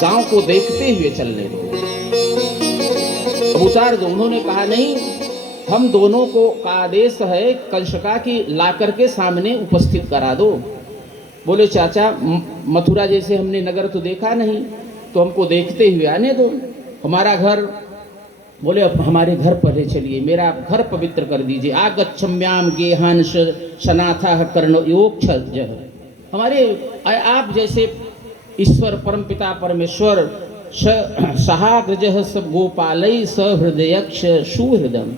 गांव को देखते हुए चलने दो, अब उतार दो। उन्होंने कहा नहीं, हम दोनों को का आदेश है कंसका की ला करके सामने उपस्थित करा दो। बोले चाचा, मथुरा जैसे हमने नगर तो देखा नहीं, तो हमको देखते हुए आने दो, हमारा घर। बोले अब हमारे घर पर चलिए, मेरा घर पवित्र कर दीजिए। आगच्छम्याम गेहांश सनाथा कर्ण योग, हमारे आप जैसे ईश्वर परमपिता परमेश्वर सहाग्रज सब गोपालई सहृदयक्ष सुहृदम,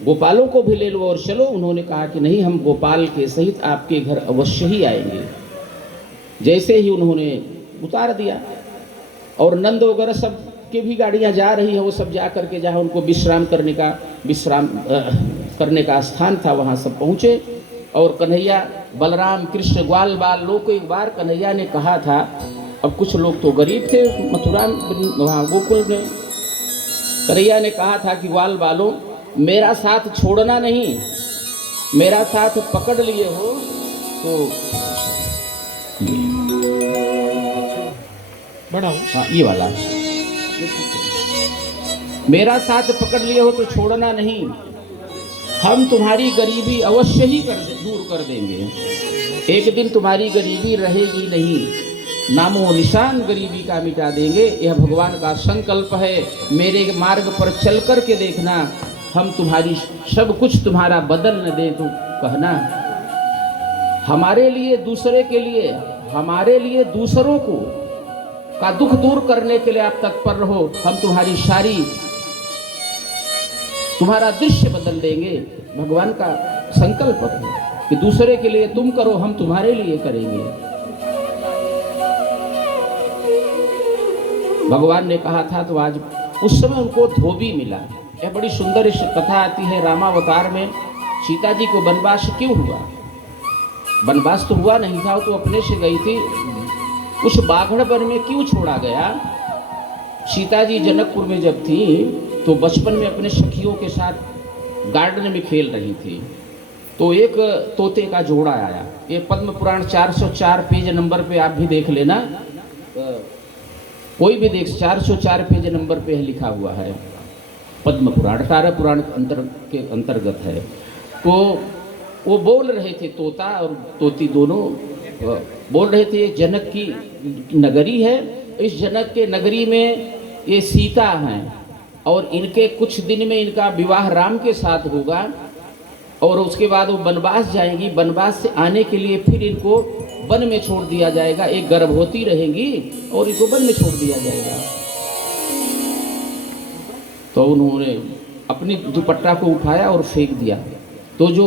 गोपालों को भी ले लो और चलो। उन्होंने कहा कि नहीं, हम गोपाल के सहित आपके घर अवश्य ही आएंगे। जैसे ही उन्होंने उतार दिया और नंद वगैरह सब की भी गाड़ियां जा रही हैं, वो सब जा करके जहाँ उनको विश्राम करने का स्थान था वहाँ सब पहुँचे। और कन्हैया बलराम कृष्ण ग्वाल बाल लोग को एक बार कन्हैया ने कहा था, अब कुछ लोग तो गरीब थे मथुरा वहाँ गोकुल में, कन्हैया ने कहा था कि ग्वाल बालों मेरा साथ छोड़ना नहीं, मेरा साथ पकड़ लिए हो तो बड़ा हाँ ये वाला, मेरा साथ पकड़ लिए हो तो छोड़ना नहीं, हम तुम्हारी गरीबी अवश्य ही दूर कर देंगे। एक दिन तुम्हारी गरीबी रहेगी नहीं, नामो निशान गरीबी का मिटा देंगे। यह भगवान का संकल्प है, मेरे मार्ग पर चल कर के देखना, हम तुम्हारी सब कुछ तुम्हारा बदल न दे तो कहना। हमारे लिए दूसरे के लिए, हमारे लिए दूसरों को का दुख दूर करने के लिए आप तत्पर रहो, हम तुम्हारी सारी तुम्हारा दृश्य बदल देंगे। भगवान का संकल्प है कि दूसरे के लिए तुम करो, हम तुम्हारे लिए करेंगे। भगवान ने कहा था तो आज उस समय उनको धोबी मिला। यह बड़ी सुंदर कथा आती है रामावतार में। सीता जी को वनवास क्यों हुआ? वनवास तो हुआ नहीं था, तो अपने से गई थी। उस बाघड़ वन में क्यों छोड़ा गया? सीता जी जनकपुर में जब थी तो बचपन में अपने सखियों के साथ गार्डन में खेल रही थी, तो एक तोते का जोड़ा आया। ये पद्म पुराण 404 पेज नंबर पे आप भी देख लेना, कोई भी देख, 404 पेज नंबर पे लिखा हुआ है। पद्म पुराण 18 पुराण के अंतर्गत है। तो वो बोल रहे थे, तोता और तोती दोनों बोल रहे थे, जनक की नगरी है, इस जनक के नगरी में ये सीता हैं और इनके कुछ दिन में इनका विवाह राम के साथ होगा और उसके बाद वो वनवास जाएंगी। वनवास से आने के लिए फिर इनको वन में छोड़ दिया जाएगा, एक गर्भवती रहेंगी और इनको वन में छोड़ दिया जाएगा। तो उन्होंने अपनी दुपट्टा को उठाया और फेंक दिया, तो जो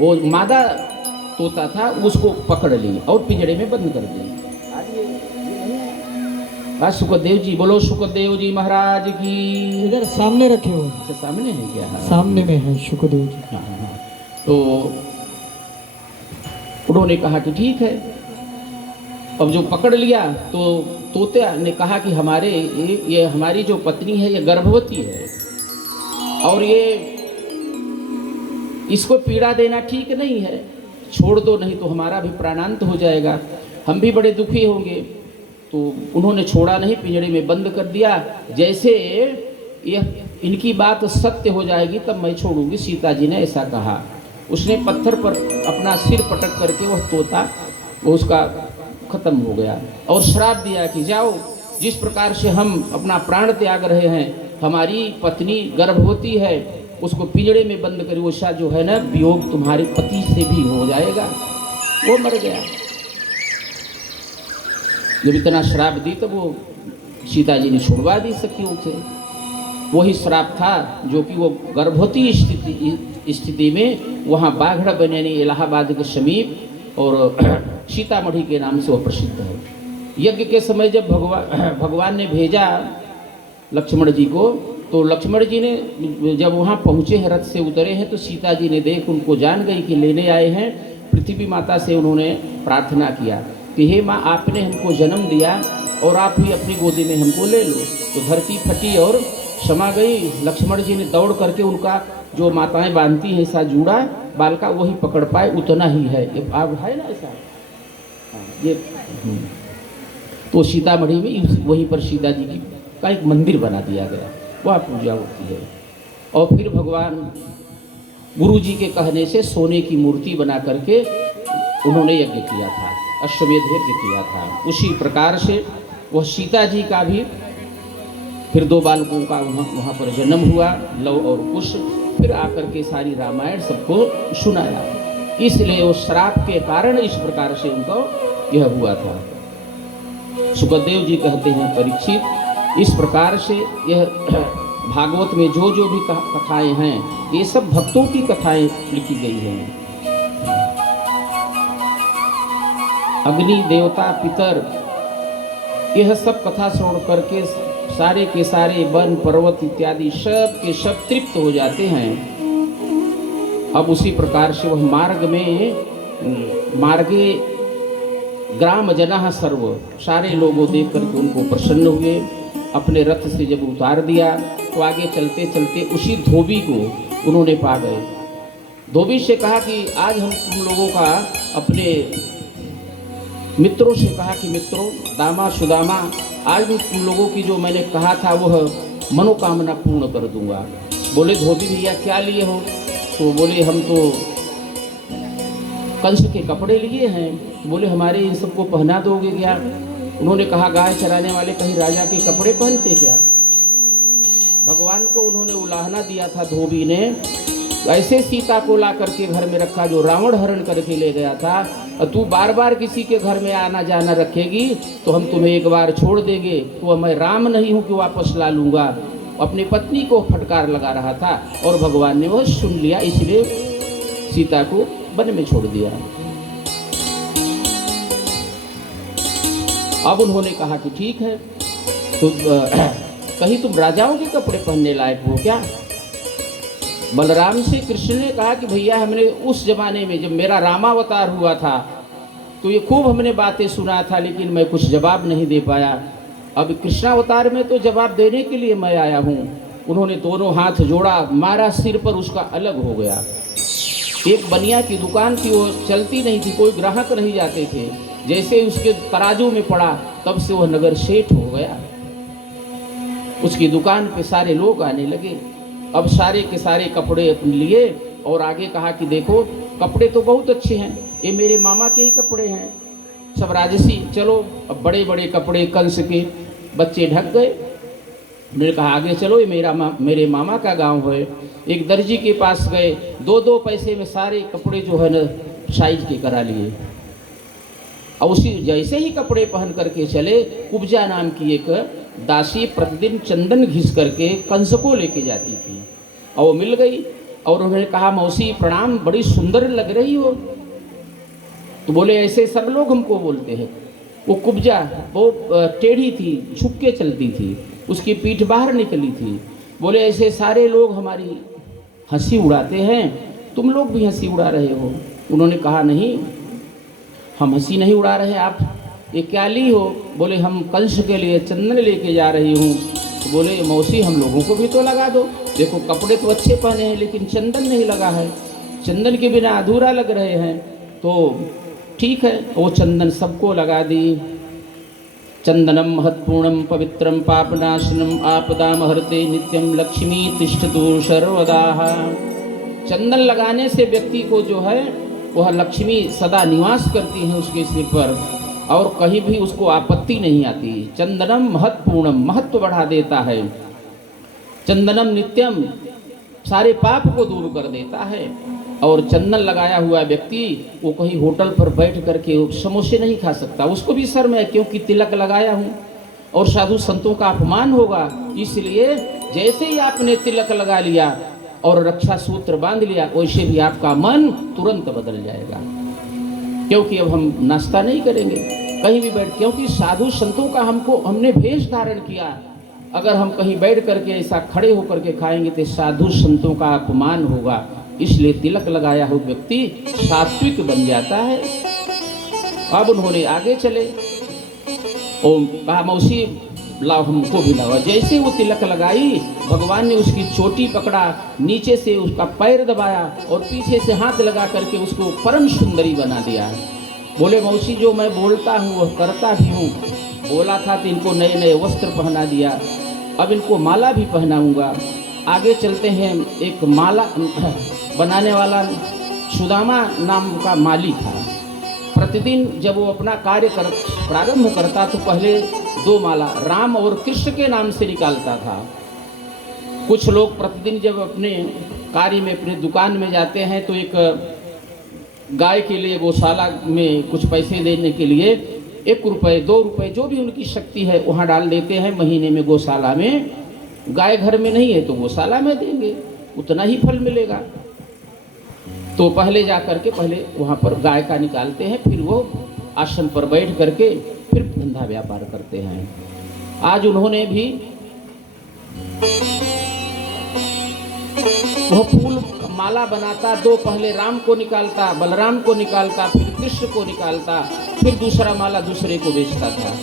वो मादा तोता था उसको पकड़ ली और पिंजड़े में बंद कर दिया। आज सुखदेव जी, बोलो सुखदेव जी महाराज की। इधर सामने रखे हो? अच्छा सामने है क्या? हाँ। सामने में है सुखदेव जी। हाँ हाँ। तो उन्होंने कहा कि ठीक है। अब जो पकड़ लिया तो तोते ने कहा कि हमारे ये हमारी जो पत्नी है ये गर्भवती है और ये इसको पीड़ा देना ठीक नहीं है, छोड़ दो, नहीं तो हमारा भी प्राणांत हो जाएगा, हम भी बड़े दुखी होंगे। तो उन्होंने छोड़ा नहीं, पिंजड़े में बंद कर दिया। जैसे यह इनकी बात सत्य हो जाएगी तब मैं छोड़ूंगी, सीता जी ने ऐसा कहा। उसने पत्थर पर अपना सिर पटक करके वह तोता वो उसका खत्म हो गया और श्राप दिया कि जाओ, जिस प्रकार से हम अपना प्राण त्याग रहे हैं, हमारी पत्नी गर्भवती है, उसको पिंजड़े में बंद करी, वैसा जो है ना वियोग तुम्हारे पति से भी हो जाएगा। वो मर गया। जब इतना श्राप दी तो वो सीता जी ने छुड़वा दी सखियों से। वही श्राप था जो कि वो गर्भवती स्थिति में वहाँ बाघड़ बने इलाहाबाद के समीप और सीतामढ़ी के नाम से वो प्रसिद्ध है। यज्ञ के समय जब भगवान ने भेजा लक्ष्मण जी को, तो लक्ष्मण जी ने जब वहाँ पहुँचे हैं, रथ से उतरे हैं, तो सीता जी ने देख उनको जान गई कि लेने आए हैं। पृथ्वी माता से उन्होंने प्रार्थना किया कि हे माँ, आपने हमको जन्म दिया और आप ही अपनी गोदी में हमको ले लो। तो धरती फटी और समा गई। लक्ष्मण जी ने दौड़ करके उनका जो माताएं बांधती हैं ऐसा जूड़ा बाल का, वही पकड़ पाए, उतना ही है। ये आप है ना ऐसा ये। तो सीतामढ़ी में वहीं पर सीता जी की का एक मंदिर बना दिया गया, वह पूजा होती है। और फिर भगवान गुरु जी के कहने से सोने की मूर्ति बना करके उन्होंने यज्ञ किया था, अश्वमेध यज्ञ किया था। उसी प्रकार से वह सीता जी का भी फिर 2 बालकों का वहाँ पर जन्म हुआ, लव और कुश। फिर आकर के सारी रामायण सबको सुनाया। इसलिए उस श्राप के कारण इस प्रकार से उनको यह हुआ था। सुखदेव जी कहते हैं, परीक्षित, इस प्रकार से यह भागवत में जो जो भी कथाएं हैं, ये सब भक्तों की कथाएं लिखी गई हैं। अग्नि देवता पितर, यह सब कथा सुन करके सारे के सारे वन पर्वत इत्यादि सब के सब तृप्त हो जाते हैं। अब उसी प्रकार से वह मार्गे ग्राम जनाः सर्व, सारे लोगों देख करके उनको प्रसन्न हुए। अपने रथ से जब उतार दिया तो आगे चलते चलते उसी धोबी को उन्होंने पा गए। धोबी से कहा कि आज हम तुम लोगों का, अपने मित्रों से कहा कि मित्रों, दामा सुदामा, आज भी तुम लोगों की जो मैंने कहा था वह मनोकामना पूर्ण कर दूंगा। बोले धोबी भैया क्या लिए हो? तो बोले हम तो कंस के कपड़े लिए हैं। बोले हमारे इन सबको पहना दोगे क्या? उन्होंने कहा गाय चराने वाले कहीं राजा के कपड़े पहनते क्या? भगवान को उन्होंने उलाहना दिया था धोबी ने। ऐसे सीता को ला करके घर में रखा जो रावण हरण करके ले गया था, और तू बार बार किसी के घर में आना जाना रखेगी तो हम तुम्हें एक बार छोड़ देंगे, तो मैं राम नहीं हूँ कि वापस ला लूँगा। अपनी पत्नी को फटकार लगा रहा था और भगवान ने वह सुन लिया, इसलिए सीता को वन में छोड़ दिया। अब उन्होंने कहा कि ठीक है, तो कहीं तुम राजाओं के कपड़े पहनने लायक हो क्या? बलराम से कृष्ण ने कहा कि भैया हमने उस जमाने में जब मेरा रामावतार हुआ था तो ये खूब हमने बातें सुना था, लेकिन मैं कुछ जवाब नहीं दे पाया। अब कृष्णावतार में तो जवाब देने के लिए मैं आया हूँ। उन्होंने दोनों हाथ जोड़ा, मारा सिर पर, उसका अलग हो गया। एक बनिया की दुकान थी, वो चलती नहीं थी, कोई ग्राहक नहीं जाते थे। जैसे उसके तराजू में पड़ा तब से वह नगर सेठ हो गया। उसकी दुकान पे सारे लोग आने लगे। अब सारे के सारे कपड़े अपने लिए और आगे कहा कि देखो कपड़े तो बहुत अच्छे हैं, ये मेरे मामा के ही कपड़े हैं, सब राजसी। चलो अब बड़े बड़े कपड़े कंस के बच्चे ढक गए। उन्होंने कहा आगे चलो, ये मेरे मामा का गांव है। एक दर्जी के पास गए, 2-2 पैसे में सारे कपड़े जो है न साइज के करा लिए। और उसी जैसे ही कपड़े पहन करके चले, कुब्जा नाम की एक दासी प्रतिदिन चंदन घिस करके कंस को लेके जाती थी, और वो मिल गई और उन्होंने कहा मौसी प्रणाम, बड़ी सुंदर लग रही हो। तो बोले ऐसे सब लोग हमको बोलते हैं। वो कुब्जा वो टेढ़ी थी, झुक के चलती थी, उसकी पीठ बाहर निकली थी। बोले ऐसे सारे लोग हमारी हंसी उड़ाते हैं, तुम लोग भी हंसी उड़ा रहे हो। उन्होंने कहा नहीं, हम हंसी नहीं उड़ा रहे, आप ये क्या ली हो? बोले हम कंस के लिए चंदन लेके जा रही हूँ। तो बोले मौसी हम लोगों को भी तो लगा दो, देखो कपड़े तो अच्छे पहने हैं लेकिन चंदन नहीं लगा है, चंदन के बिना अधूरा लग रहे हैं। तो ठीक है, वो चंदन सबको लगा दी। चंदनम महत्पूर्णम पवित्रम पापनाशनम आपदाम हरते नित्यम लक्ष्मी तिष्ठतु सर्वदा। चंदन लगाने से व्यक्ति को जो है वह लक्ष्मी सदा निवास करती है उसके सिर पर, और कहीं भी उसको आपत्ति नहीं आती। चंदनम महत्पूर्णम, महत्व बढ़ा देता है। चंदनम नित्यम, सारे पाप को दूर कर देता है। और चंदन लगाया हुआ व्यक्ति वो कहीं होटल पर बैठ करके समोसे नहीं खा सकता, उसको भी शर्म है क्योंकि तिलक लगाया हूँ और साधु संतों का अपमान होगा। इसलिए जैसे ही आपने तिलक लगा लिया और रक्षा सूत्र बांध लिया, वैसे भी आपका मन तुरंत बदल जाएगा, क्योंकि अब हम नाश्ता नहीं करेंगे कहीं भी बैठ, क्योंकि साधु संतों का हमने भेष धारण किया। अगर हम कहीं बैठ करके ऐसा खड़े होकर के खाएंगे तो साधु संतों का अपमान होगा। इसलिए तिलक लगाया हुआ व्यक्ति सात्विक बन जाता है। अब उन्होंने आगे चले और कहा मौसी लाओ हमको भी लाओ। जैसे वो तिलक लगाई, भगवान ने उसकी चोटी पकड़ा, नीचे से उसका पैर दबाया और पीछे से हाथ लगा करके उसको परम सुंदरी बना दिया। बोले मौसी जो मैं बोलता हूँ वह करता भी हूँ। बोला था तो इनको नए नए वस्त्र पहना दिया, अब इनको माला भी पहनाऊंगा। आगे चलते हैं। एक माला बनाने वाला सुदामा नाम का माली था। प्रतिदिन जब वो अपना कार्य प्रारंभ करता तो पहले 2 माला राम और कृष्ण के नाम से निकालता था। कुछ लोग प्रतिदिन जब अपने कार्य में अपनी दुकान में जाते हैं तो एक गाय के लिए गौशाला में कुछ पैसे देने के लिए 1 रुपये 2 रुपये जो भी उनकी शक्ति है वहाँ डाल देते हैं महीने में गौशाला में। गाय घर में नहीं है तो गौशाला में देंगे, उतना ही फल मिलेगा। तो पहले जा करके पहले वहाँ पर गाय का निकालते हैं, फिर वो आसन पर बैठ करके फिर धंधा व्यापार करते हैं। आज उन्होंने भी वह फूल माला बनाता, 2 पहले राम को निकालता, बलराम को निकालता, फिर कृष्ण को निकालता, फिर दूसरा माला दूसरे को बेचता था।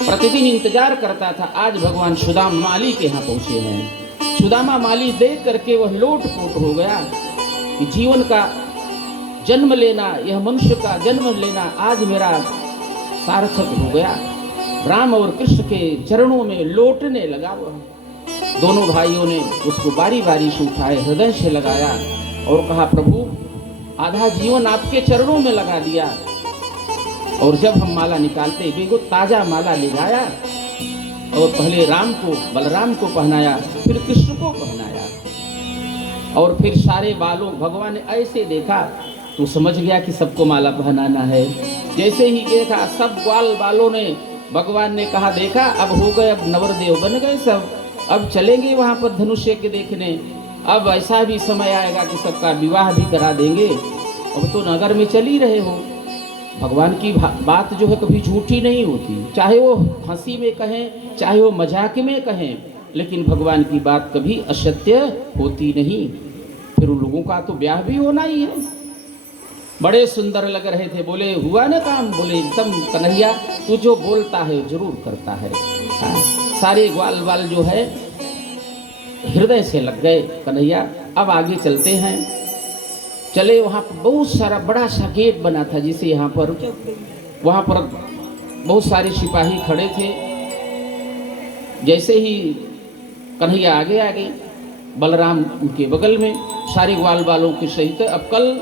प्रतिदिन इंतजार करता था। आज भगवान सुदामा माली के यहाँ पहुंचे हैं। सुदामा माली देख करके वह लोट पोट हो गया कि जीवन का जन्म लेना, यह मनुष्य का जन्म लेना आज मेरा सार्थक हो गया। राम और कृष्ण के चरणों में लोटने लगा वह। दोनों भाइयों ने उसको बारी बारी से उठाए, हृदय से लगाया और कहा प्रभु आधा जीवन आपके चरणों में लगा दिया। और जब हम माला निकालते देखो ताजा माला ले जाया और पहले राम को बलराम को पहनाया, फिर कृष्ण को पहनाया और फिर सारे बालों भगवान ने ऐसे देखा तो समझ गया कि सबको माला पहनाना है। जैसे ही देखा सब ग्वाल बालों ने भगवान ने कहा देखा अब हो गए, अब नवरदेव बन गए सब, अब चलेंगे वहाँ पर धनुष्य के देखने। अब ऐसा भी समय आएगा कि सबका विवाह भी करा देंगे। अब तो नगर में चल ही रहे हो। भगवान की बात जो है कभी झूठी नहीं होती, चाहे वो हंसी में कहें चाहे वो मजाक में कहें, लेकिन भगवान की बात कभी असत्य होती नहीं। फिर उन लोगों का तो ब्याह भी होना ही है। बड़े सुंदर लग रहे थे। बोले हुआ ना काम? बोले एकदम कन्हैया तू जो बोलता है जरूर करता है। सारे ग्वाल बाल जो है हृदय से लग गए कन्हैया। अब आगे चलते हैं। चले वहाँ पर बहुत सारा बड़ा सा गेट बना था, जिसे यहाँ पर वहाँ पर बहुत सारे सिपाही खड़े थे। जैसे ही कन्हैया आगे आ गए, बलराम उनके बगल में, सारे ग्वाल बालों के सहित। अब कल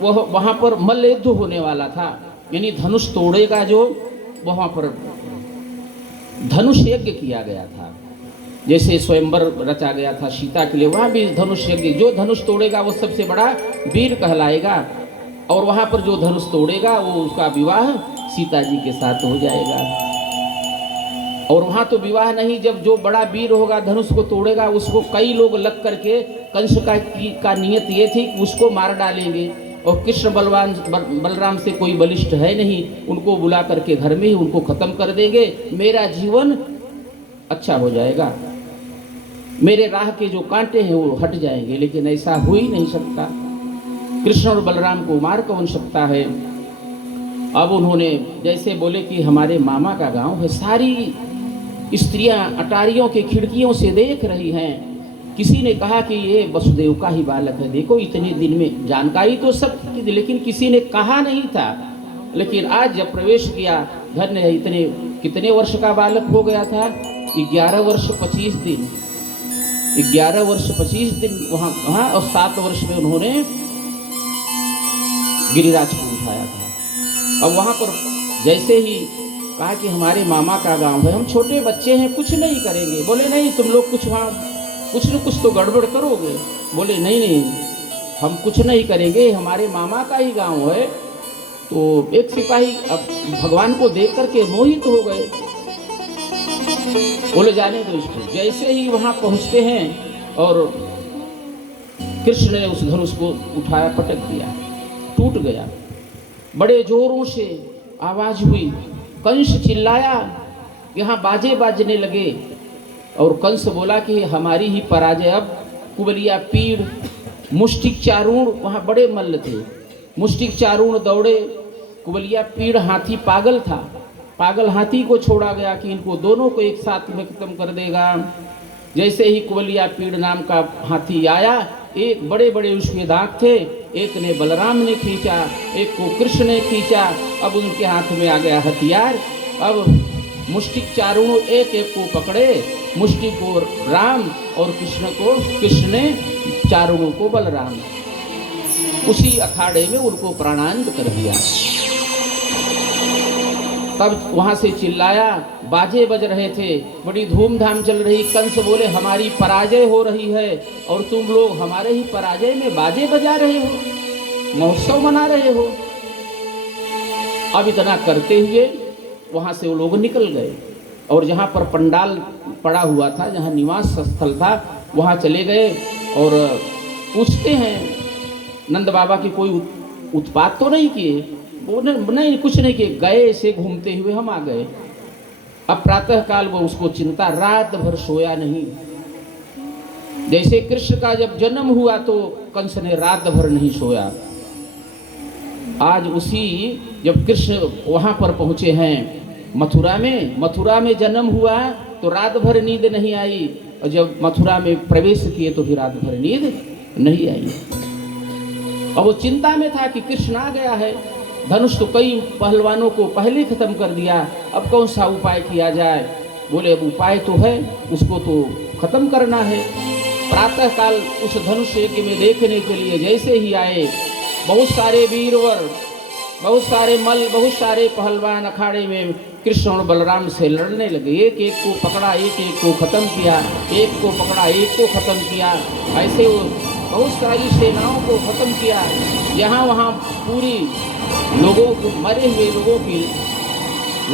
वह वहाँ पर मल्ल युद्ध होने वाला था, यानी धनुष तोड़ेगा जो, वहाँ पर धनुष यज्ञ किया गया था। जैसे स्वयंवर रचा गया था सीता के लिए, वहाँ भी धनुष यज्ञ। जो धनुष तोड़ेगा वो सबसे बड़ा वीर कहलाएगा और वहाँ पर जो धनुष तोड़ेगा वो उसका विवाह सीता जी के साथ हो जाएगा। और वहाँ तो विवाह नहीं, जब जो बड़ा वीर होगा धनुष को तोड़ेगा उसको कई लोग लग करके, कंस का नियत ये थी कि उसको मार डालेंगे। और कृष्ण बलराम से कोई बलिष्ठ है नहीं, उनको बुला करके घर में ही उनको खत्म कर देंगे, मेरा जीवन अच्छा हो जाएगा, मेरे राह के जो कांटे हैं वो हट जाएंगे। लेकिन ऐसा हो ही नहीं सकता। कृष्ण और बलराम को मार कौन सकता है। अब उन्होंने जैसे बोले कि हमारे मामा का गांव है, सारी स्त्रियां अटारियों के खिड़कियों से देख रही हैं। किसी ने कहा कि ये वसुदेव का ही बालक है, देखो इतने दिन में। जानकारी तो सब थी लेकिन किसी ने कहा नहीं था। लेकिन आज जब प्रवेश किया, धन्य है, इतने कितने वर्ष का बालक हो गया था? 11 वर्ष 25 दिन। 11 वर्ष 25 दिन वहाँ और 7 वर्ष में उन्होंने गिरिराज को उठाया था। अब वहाँ पर जैसे ही कहा कि हमारे मामा का गांव है, हम छोटे बच्चे हैं, कुछ नहीं करेंगे। बोले नहीं, तुम लोग कुछ वहाँ कुछ न कुछ तो गड़बड़ करोगे। बोले नहीं नहीं, हम कुछ नहीं करेंगे, हमारे मामा का ही गांव है। तो एक सिपाही अब भगवान को देख करके मोहित हो गए। बोले जाने दो इसको। जैसे ही वहां पहुंचते हैं और कृष्ण ने उस धनुष को उठाया, पटक दिया, टूट गया। बड़े जोरों से आवाज हुई, कंस चिल्लाया, यहाँ बाजे बाजने लगे। और कंस बोला कि हमारी ही पराजय। अब कुबलिया पीड़, मुष्टिक चारूण, वहाँ बड़े मल्ल थे, मुष्टिक चारूण दौड़े। कुबलिया पीड़ हाथी पागल था, पागल हाथी को छोड़ा गया कि इनको दोनों को एक साथ में खत्म कर देगा। जैसे ही कुबलिया पीड़ नाम का हाथी आया, एक बड़े बड़े उसके दांत थे, एक ने बलराम ने खींचा, एक को कृष्ण ने खींचा। अब उनके हाथ में आ गया हथियार। अब मुष्टिक चारों एक एक को पकड़े, मुष्टि को राम और कृष्ण ने चारों को बलराम। उसी अखाड़े में उनको प्राणांत कर दिया। तब वहां से चिल्लाया, बाजे बज रहे थे, बड़ी धूमधाम चल रही। कंस बोले हमारी पराजय हो रही है और तुम लोग हमारे ही पराजय में बाजे बजा रहे हो, महोत्सव मना रहे हो। अब इतना करते हुए वहां से वो लोग निकल गए और जहां पर पंडाल पड़ा हुआ था, जहां निवास स्थल था, वहां चले गए और पूछते हैं नंद बाबा की कोई उत्पात तो नहीं किए? वो नहीं, कुछ नहीं किए, गए से घूमते हुए हम आ गए। अब प्रातः काल वो उसको चिंता, रात भर सोया नहीं। जैसे कृष्ण का जब जन्म हुआ तो कंस ने रात भर नहीं सोया। आज उसी जब कृष्ण वहां पर पहुंचे हैं मथुरा में जन्म हुआ तो रात भर नींद नहीं आई, और जब मथुरा में प्रवेश किए तो फिर रात भर नींद नहीं आई। और वो चिंता में था कि कृष्ण आ गया है। धनुष तो कई पहलवानों को पहले खत्म कर दिया, अब कौन सा उपाय किया जाए? बोले अब उपाय तो है, उसको तो खत्म करना है। प्रातः काल उस धनुष यज्ञ में देखने के लिए जैसे ही आए, बहुत सारे वीरवर, बहुत सारे मल, बहुत सारे पहलवान अखाड़े में कृष्ण और बलराम से लड़ने लगे। एक एक को पकड़ा, एक एक को खत्म किया, एक को पकड़ा, एक को खत्म किया। ऐसे वो बहुत सारी सेनाओं को खत्म किया। यहाँ वहाँ पूरी लोगों को, मरे हुए लोगों की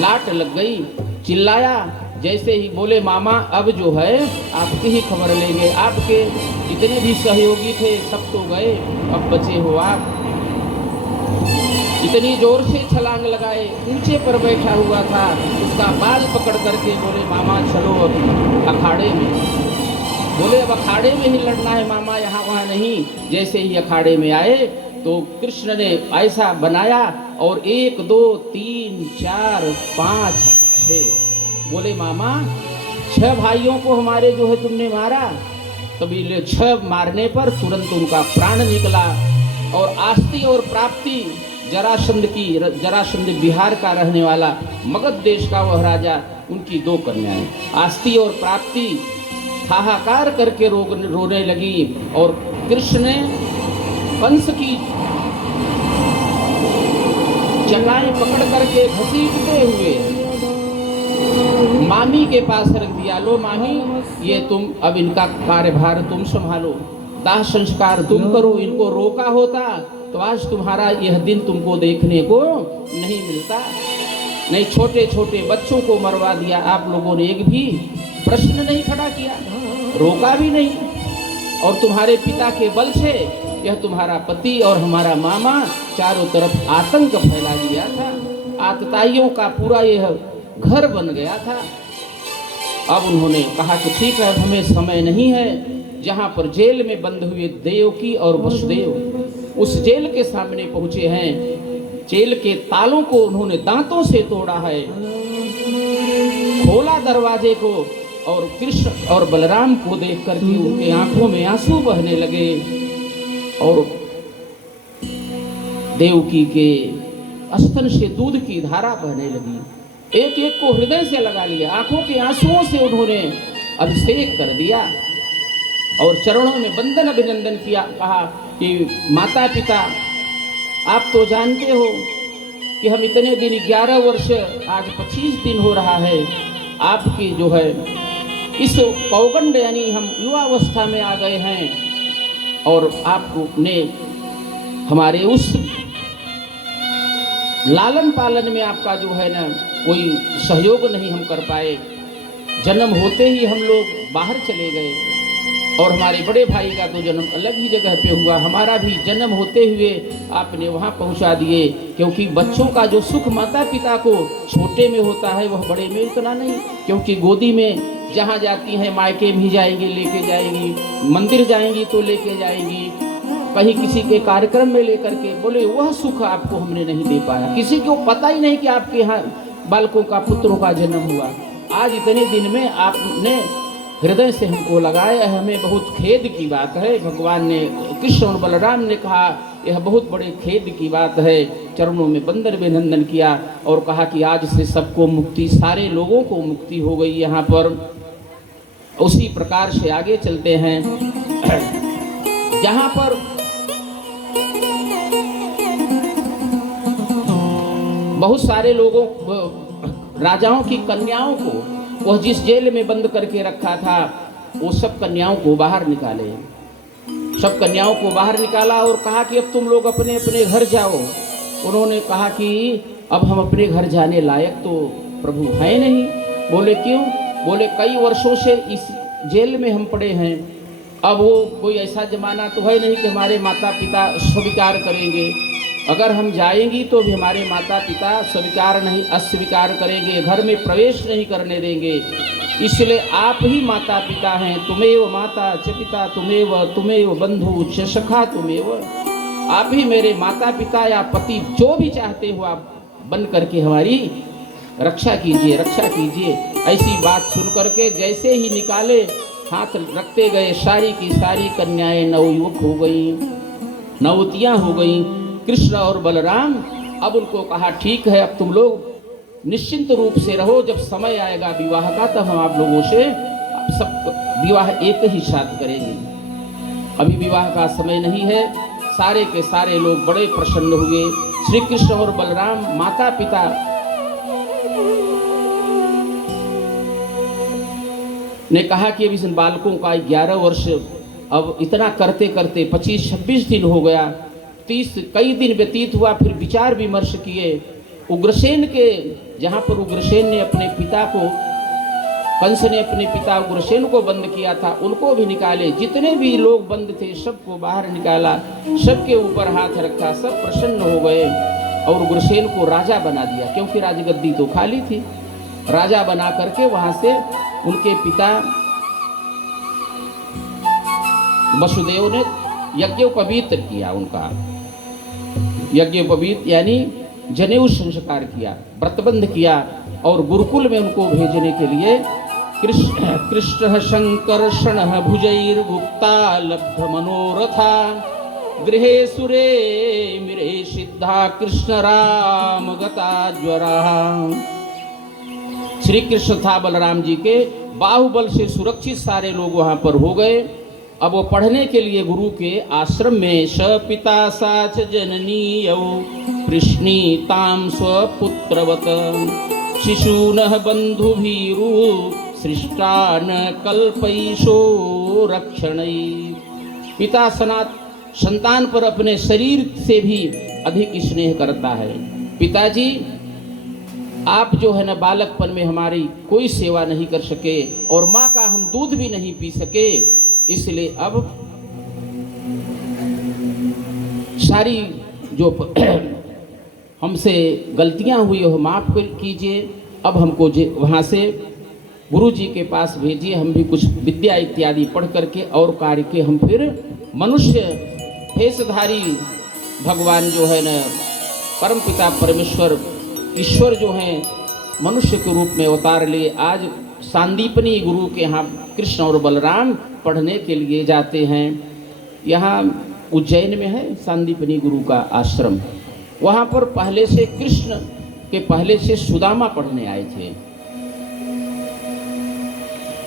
लाट लग गई। चिल्लाया, जैसे ही बोले मामा अब जो है आपकी ही खबर लेंगे, आपके जितने भी सहयोगी थे सब तो गए, अब बचे हो आप। इतनी जोर से छलांग लगाए, ऊंचे पर बैठा हुआ था, उसका बाल पकड़ करके बोले मामा चलो अब अखाड़े में। बोले अब अखाड़े में ही लड़ना है मामा, यहाँ वहाँ नहीं। जैसे ही अखाड़े में आए तो कृष्ण ने ऐसा बनाया और 1 2 3 4 5 6 बोले मामा 6 भाइयों को हमारे जो है तुमने मारा। तभी 6 मारने पर तुरंत उनका प्राण निकला। और आस्ती और प्राप्ति, जरासंध बिहार का रहने वाला, मगध देश का वह राजा, उनकी 2 कन्याएं आस्ती और प्राप्ति हाहाकार करके रोने लगी। और कृष्ण ने कंस की चलाएं पकड़ करके घसीटते हुए मामी के पास रख दिया। लो मामी, ये तुम अब इनका कार्यभार तुम संभालो, दाह संस्कार तुम करो। इनको रोका होता तो आज तुम्हारा यह दिन तुमको देखने को नहीं मिलता। नहीं, छोटे छोटे बच्चों को मरवा दिया आप लोगों ने, एक भी प्रश्न नहीं खड़ा किया, रोका भी नहीं। और तुम्हारे पिता के बल से यह तुम्हारा पति और हमारा मामा चारों तरफ आतंक फैला दिया था। आतताइयों का पूरा यह घर बन गया था। अब उन्होंने कहा कि ठीक है, हमें समय नहीं है। जहाँ पर जेल में बंद हुए देवकी और वसुदेव, उस जेल के सामने पहुंचे हैं। जेल के तालों को उन्होंने दांतों से तोड़ा है, खोला दरवाजे को, और कृष्ण और बलराम को देख करके उनके आंखों में आंसू बहने लगे। और देवकी के स्तन से दूध की धारा बहने लगी। एक एक को हृदय से लगा लिया, आंखों के आंसुओं से उन्होंने अभिषेक कर दिया और चरणों में वंदन अभिनंदन किया। कहा कि माता पिता, आप तो जानते हो कि हम इतने दिन 11 वर्ष, आज 25 दिन हो रहा है आपकी जो है इस पौगंड, यानी हम युवावस्था में आ गए हैं, और आपने हमारे उस लालन पालन में आपका जो है ना कोई सहयोग नहीं हम कर पाए। जन्म होते ही हम लोग बाहर चले गए, और हमारे बड़े भाई का तो जन्म अलग ही जगह पे हुआ, हमारा भी जन्म होते हुए आपने वहाँ पहुँचा दिए। क्योंकि बच्चों का जो सुख माता पिता को छोटे में होता है वह बड़े में उतना नहीं। क्योंकि गोदी में जहाँ जाती हैं, मायके भी जाएंगी लेके जाएंगी, मंदिर जाएंगी तो लेके जाएंगी, कहीं किसी के कार्यक्रम में लेकर के, बोले वह सुख आपको हमने नहीं दे पाया। किसी को पता ही नहीं कि आपके यहाँ बालकों का, पुत्रों का जन्म हुआ। आज इतने दिन में आपने हृदय से हमको लगाया है, हमें बहुत खेद की बात है। भगवान ने, कृष्ण और बलराम ने कहा यह बहुत बड़े खेद की बात है। चरणों में बंदर अभिनंदन किया और कहा कि आज से सबको मुक्ति, सारे लोगों को मुक्ति हो गई यहाँ पर। उसी प्रकार से आगे चलते हैं जहाँ पर बहुत सारे लोगों, राजाओं की कन्याओं को वह जिस जेल में बंद करके रखा था, वो सब कन्याओं को बाहर निकाले, सब कन्याओं को बाहर निकाला और कहा कि अब तुम लोग अपने अपने घर जाओ। उन्होंने कहा कि अब हम अपने घर जाने लायक तो प्रभु हैं नहीं। बोले क्यों? बोले कई वर्षों से इस जेल में हम पड़े हैं, अब वो कोई ऐसा जमाना तो है नहीं कि हमारे माता पिता स्वीकार करेंगे। अगर हम जाएंगी तो भी हमारे माता पिता स्वीकार नहीं, अस्वीकार करेंगे, घर में प्रवेश नहीं करने देंगे। इसलिए आप ही माता पिता हैं, तुमेव माता च पिता तुमेव बंधु च सखा तुमेव। आप ही मेरे माता पिता या पति जो भी चाहते हो आप बन करके हमारी रक्षा कीजिए, रक्षा कीजिए। ऐसी बात सुन करके जैसे ही निकाले, हाथ रखते गए, सारी की सारी कन्याएं नवयुवक हो गई, नवतियाँ हो गई। कृष्ण और बलराम अब उनको कहा ठीक है, अब तुम लोग निश्चिंत रूप से रहो, जब समय आएगा विवाह का तब हम आप लोगों से सब विवाह एक ही साथ करेंगे। अभी विवाह का समय नहीं है। सारे के सारे लोग बड़े प्रसन्न हुए। श्री कृष्ण और बलराम माता पिता ने कहा कि अब इस बालकों का 11 वर्ष, अब इतना करते करते 25-26 दिन हो गया, 30 कई दिन व्यतीत हुआ। फिर विचार विमर्श किए। उग्रसेन के, जहाँ पर उग्रसेन ने अपने पिता को, कंस ने अपने पिता उग्रसेन को बंद किया था, उनको भी निकाले। जितने भी लोग बंद थे सबको बाहर निकाला, सबके ऊपर हाथ रखा, सब प्रसन्न हो गए और उग्रसेन को राजा बना दिया, क्योंकि राजगद्दी तो खाली थी। राजा बना करके वहाँ से उनके पिता वसुदेव ने यज्ञोपवीत किया, उनका यज्ञोपवीत यानी जनेऊ संस्कार किया, व्रतबंध किया और गुरुकुल में उनको भेजने के लिए कृष्ण संकर्षण भुजैर्गुप्ता लब्ध मनोरथा गृहे सुरे मिरे सिद्धा कृष्ण राम गता ज्वरा। श्री कृष्ण था बलराम जी के बाहुबल से सुरक्षित सारे लोग वहाँ पर हो गए। अब वो पढ़ने के लिए गुरु के आश्रम में स पिता साच जननी यौ कृष्णीताम स्वपुत्रवत शिशून बंधु भीरु सृष्टान कल्पैशो रक्षणै। पिता संतान पर अपने शरीर से भी अधिक स्नेह करता है। पिताजी आप जो है ना बालकपन में हमारी कोई सेवा नहीं कर सके और माँ का हम दूध भी नहीं पी सके, इसलिए अब सारी जो हमसे गलतियां हुई हो माफ कीजिए। अब हमको वहाँ से गुरु जी के पास भेजिए, हम भी कुछ विद्या इत्यादि पढ़ करके और कार्य के हम फिर मनुष्य भेषधारी भगवान जो है न परमपिता परमेश्वर ईश्वर जो हैं मनुष्य के रूप में अवतार लिए आज सांदीपनी गुरु के यहाँ कृष्ण और बलराम पढ़ने के लिए जाते हैं। यहाँ उज्जैन में है सांदीपनी गुरु का आश्रम। वहाँ पर पहले से कृष्ण के पहले से सुदामा पढ़ने आए थे।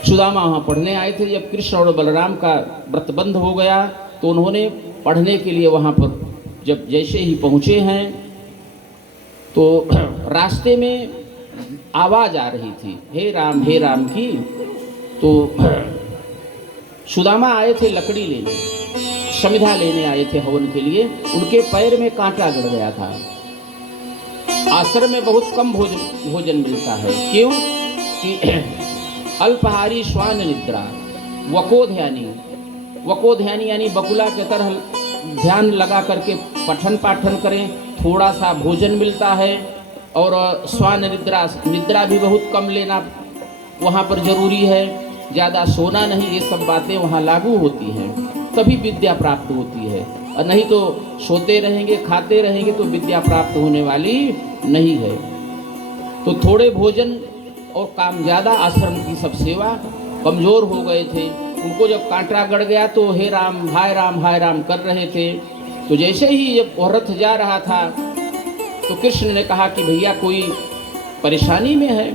सुदामा वहाँ पढ़ने आए थे। जब कृष्ण और बलराम का व्रतबंध हो गया तो उन्होंने पढ़ने के लिए वहाँ पर जब जैसे ही पहुँचे हैं तो रास्ते में आवाज़ आ रही थी हे राम की। तो सुदामा आए थे लकड़ी लेने, समिधा लेने आए थे हवन के लिए। उनके पैर में कांटा गड़ गया था। आश्रम में बहुत कम भोजन मिलता है। क्यों कि अल्पहारी श्वान निद्रा वकोध्यानी यानी बकुला के तरह ध्यान लगा करके पठन पाठन करें, थोड़ा सा भोजन मिलता है। और श्वान निद्रा भी बहुत कम लेना वहाँ पर जरूरी है, ज़्यादा सोना नहीं। ये सब बातें वहाँ लागू होती हैं, तभी विद्या प्राप्त होती है। और नहीं तो सोते रहेंगे खाते रहेंगे तो विद्या प्राप्त होने वाली नहीं है। तो थोड़े भोजन और काम ज़्यादा, आश्रम की सब सेवा। कमजोर हो गए थे। उनको जब कांटा गड़ गया तो हे राम हाय राम कर रहे थे। तो जैसे ही जब वह रथ जा रहा था तो कृष्ण ने कहा कि भैया कोई परेशानी में है,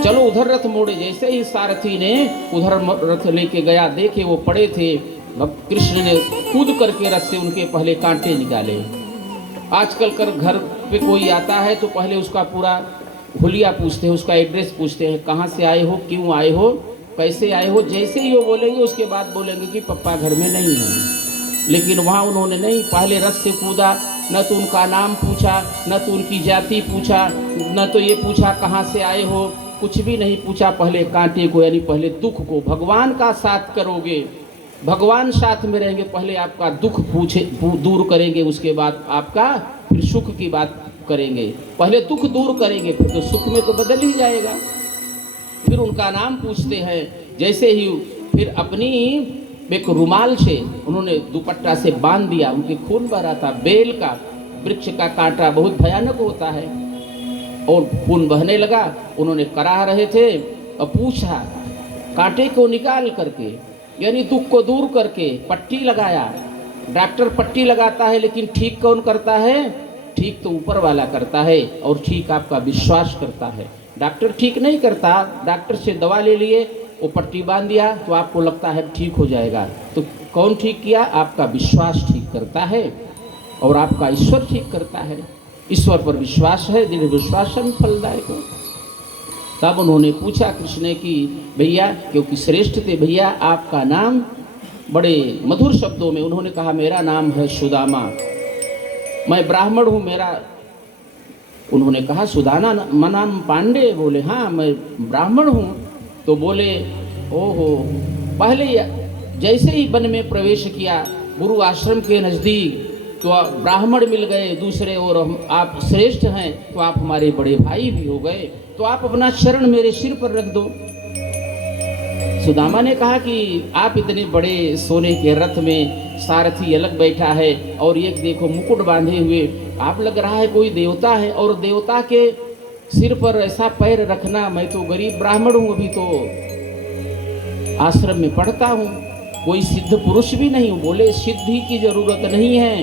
चलो उधर रथ मोड़े। जैसे ही सारथी ने उधर रथ लेके गया, देखे वो पड़े थे, कृष्ण ने कूद करके रथ से उनके पहले कांटे निकाले। आजकल कर घर पे कोई आता है तो पहले उसका पूरा हुलिया पूछते हैं, उसका एड्रेस पूछते हैं, कहाँ से आए हो, क्यों आए हो, कैसे आए हो। जैसे ही वो बोलेंगे उसके बाद बोलेंगे कि पप्पा घर में नहीं है। लेकिन वहाँ उन्होंने नहीं, पहले रथ से कूदा, न तो उनका नाम पूछा, न तो उनकी जाति पूछा, न तो ये पूछा कहाँ से आए हो, कुछ भी नहीं पूछा। पहले कांटे को, यानी पहले दुख को, भगवान का साथ करोगे, भगवान साथ में रहेंगे, पहले आपका दुख दूर करेंगे, उसके बाद आपका फिर सुख की बात करेंगे। पहले दुख दूर करेंगे फिर तो सुख में तो बदल ही जाएगा। फिर उनका नाम पूछते हैं। जैसे ही फिर अपनी एक रुमाल से उन्होंने दुपट्टा से बांध दिया, उनके खून बह रहा था। बेल का वृक्ष का कांटा बहुत भयानक होता है और खून बहने लगा। उन्होंने कराह रहे थे और पूछा, कांटे को निकाल करके, यानी दुख को दूर करके पट्टी लगाया। डॉक्टर पट्टी लगाता है लेकिन ठीक कौन करता है? ठीक तो ऊपर वाला करता है, और ठीक आपका विश्वास करता है। डॉक्टर ठीक नहीं करता, डॉक्टर से दवा ले लिए, वो पट्टी बांध दिया तो आपको लगता है ठीक हो जाएगा, तो कौन ठीक किया? आपका विश्वास ठीक करता है और आपका ईश्वर ठीक करता है। ईश्वर पर विश्वास है, दृढ़ विश्वास फलदायक हो। तब उन्होंने पूछा कृष्ण की, भैया, क्योंकि श्रेष्ठ थे, भैया आपका नाम, बड़े मधुर शब्दों में उन्होंने कहा, मेरा नाम है सुदामा, मैं ब्राह्मण हूँ। मेरा, उन्होंने कहा सुदाना नाम पांडे? बोले हाँ मैं ब्राह्मण हूँ। तो बोले ओहो, पहले जैसे ही वन में प्रवेश किया, गुरु आश्रम के नज़दीक, तो ब्राह्मण मिल गए दूसरे, और आप श्रेष्ठ हैं तो आप हमारे बड़े भाई भी हो गए, तो आप अपना चरण मेरे सिर पर रख दो। सुदामा ने कहा कि आप इतने बड़े सोने के रथ में, सारथी अलग बैठा है और एक देखो मुकुट बांधे हुए, आप लग रहा है कोई देवता है, और देवता के सिर पर ऐसा पैर रखना, मैं तो गरीब ब्राह्मण हूँ, अभी तो आश्रम में पढ़ता हूँ, कोई सिद्ध पुरुष भी नहीं हूँ। बोले सिद्धि की जरूरत नहीं है,